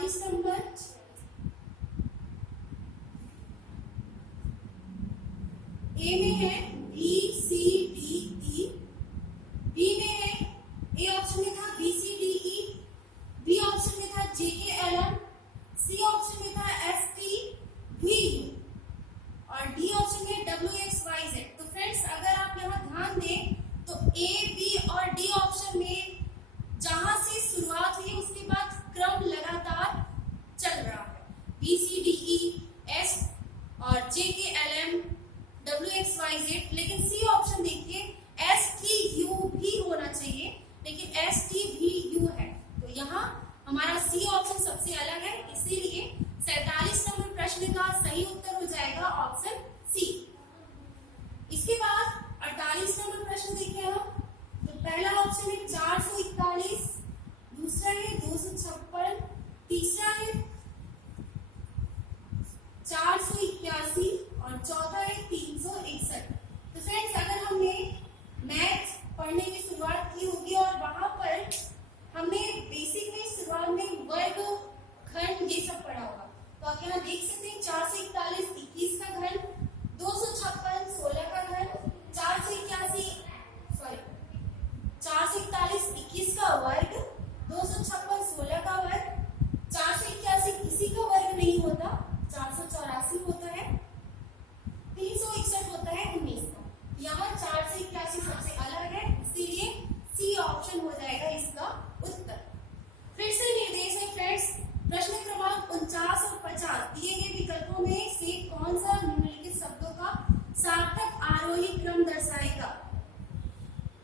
47 नंबर, ए में है B C D E, B में है, ए ऑप्शन में था B C D E, B option में था जे के एल एम, सी ऑप्शन में था एस टी वी यू और डी ऑप्शन में डब्ल्यू एक्स वाई जेड। तो फ्रेंड्स अगर आप यहाँ ध्यान दें तो ए बी और डी ऑप्शन में जहां से शुरुआत हुई उसके बाद क्रम लगातार चल रहा है, B C D E S और जे के L M W X Y Z. लेकिन सी ऑप्शन देखिए एस टी यू भी होना चाहिए, लेकिन एस टी भी यू है, तो यहाँ हमारा सी ऑप्शन सबसे अलग है, इसीलिए 47 नंबर प्रश्न का सही उत्तर हो जाएगा ऑप्शन सी। इसके बाद 48 नंबर प्रश्न देखिए हम, तो पहला ऑप्शन है 441, दूसरा है 256, तीसरा है 481 और चौथा है 361। तो फ्रेंड्स अगर हमने मैथ पढ़ने की शुरुआत की होगी और वहां पर हमने बेसिक में शुरुआत में वर्ग खंड ये सब पढ़ा होगा, तो आप यहाँ देख सकते हैं 441 21 का घन, 256 16 का घन, 441 21 का वर्ग, 256 16 का वर्ग, 481 किसी का वर्ग नहीं होता, 484 होता है, 361 होता है 19 का। यहाँ 481 सबसे अलग है, इसीलिए सी ऑप्शन हो जाएगा इसका उत्तर। फिर से निर्देश है फ्रेंड्स, प्रश्न क्रमांक 49 और 50 दिए गए विकल्पों में से कौन सा निम्नलिखित शब्दों का सार्थक आरोही क्रम दर्शाएगा।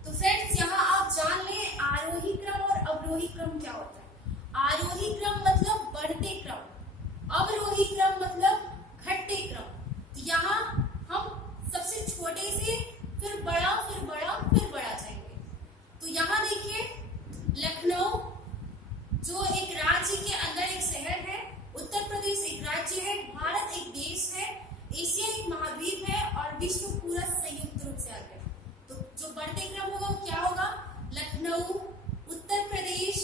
तो फ्रेंड्स यहाँ आप जान लें आरोही क्रम और अवरोही क्रम क्या होता है। आरोही क्रम मतलब बढ़ते क्रम, अवरोही क्रम मतलब घटते क्रम। तो यहाँ हम सबसे छोटे से फिर बड़ा फिर बड़ा फिर बड़ा जाएंगे। तो यहाँ देखिए लखनऊ जो एक राज्य के अंदर एक शहर है, उत्तर प्रदेश एक राज्य है, भारत एक देश है, एशिया एक महाद्वीप है और विश्व पूरा संयुक्त रूप से आता है। तो जो बढ़ते क्रम होगा वो क्या होगा, लखनऊ, उत्तर प्रदेश,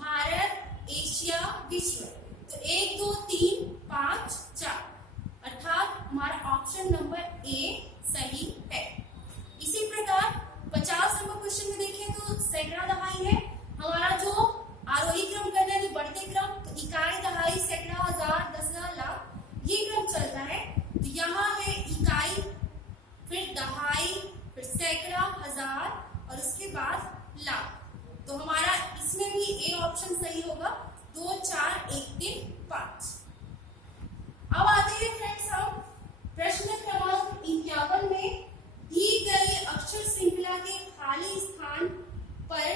भारत, एशिया, विश्व। तो 1 2 3 5 4 अर्थात हमारा ऑप्शन नंबर ए सही है। इसी प्रकार 50 नंबर क्वेश्चन में देखें तो सैकड़ा दहाई है, हमारा जो आरोही क्रम करना है बढ़ते क्रम, तो इकाई दहाई सैकड़ा हजार 10,000 लाख ये क्रम चलता है। तो यहाँ है इकाई, फिर दहाई, फिर सैकड़ा, हजार और उसके बाद लाख। तो हमारा इसमें भी ए ऑप्शन सही होगा, 2 4 1 3 5। अब आते हैं फ्रेंड्स हम प्रश्न क्रमांक 51 में दी गई अक्षर श्रृंखला के खाली स्थान पर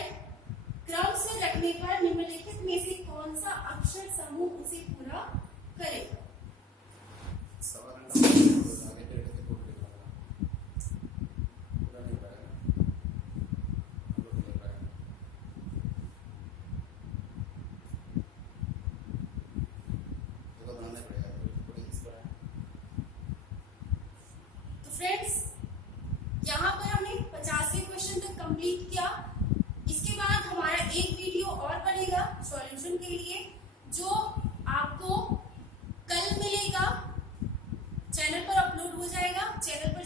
क्रम से रखने पर निम्नलिखित में से कौन सा अक्षर समूह उसे पूरा करेगा। तो फ्रेंड्स यहाँ पर हमने 50वें क्वेश्चन तक कंप्लीट किया। इसके बाद हमारा एक वीडियो और बनेगा सॉल्यूशन के लिए, जो आपको कल मिलेगा, चैनल पर अपलोड हो जाएगा। चैनल पर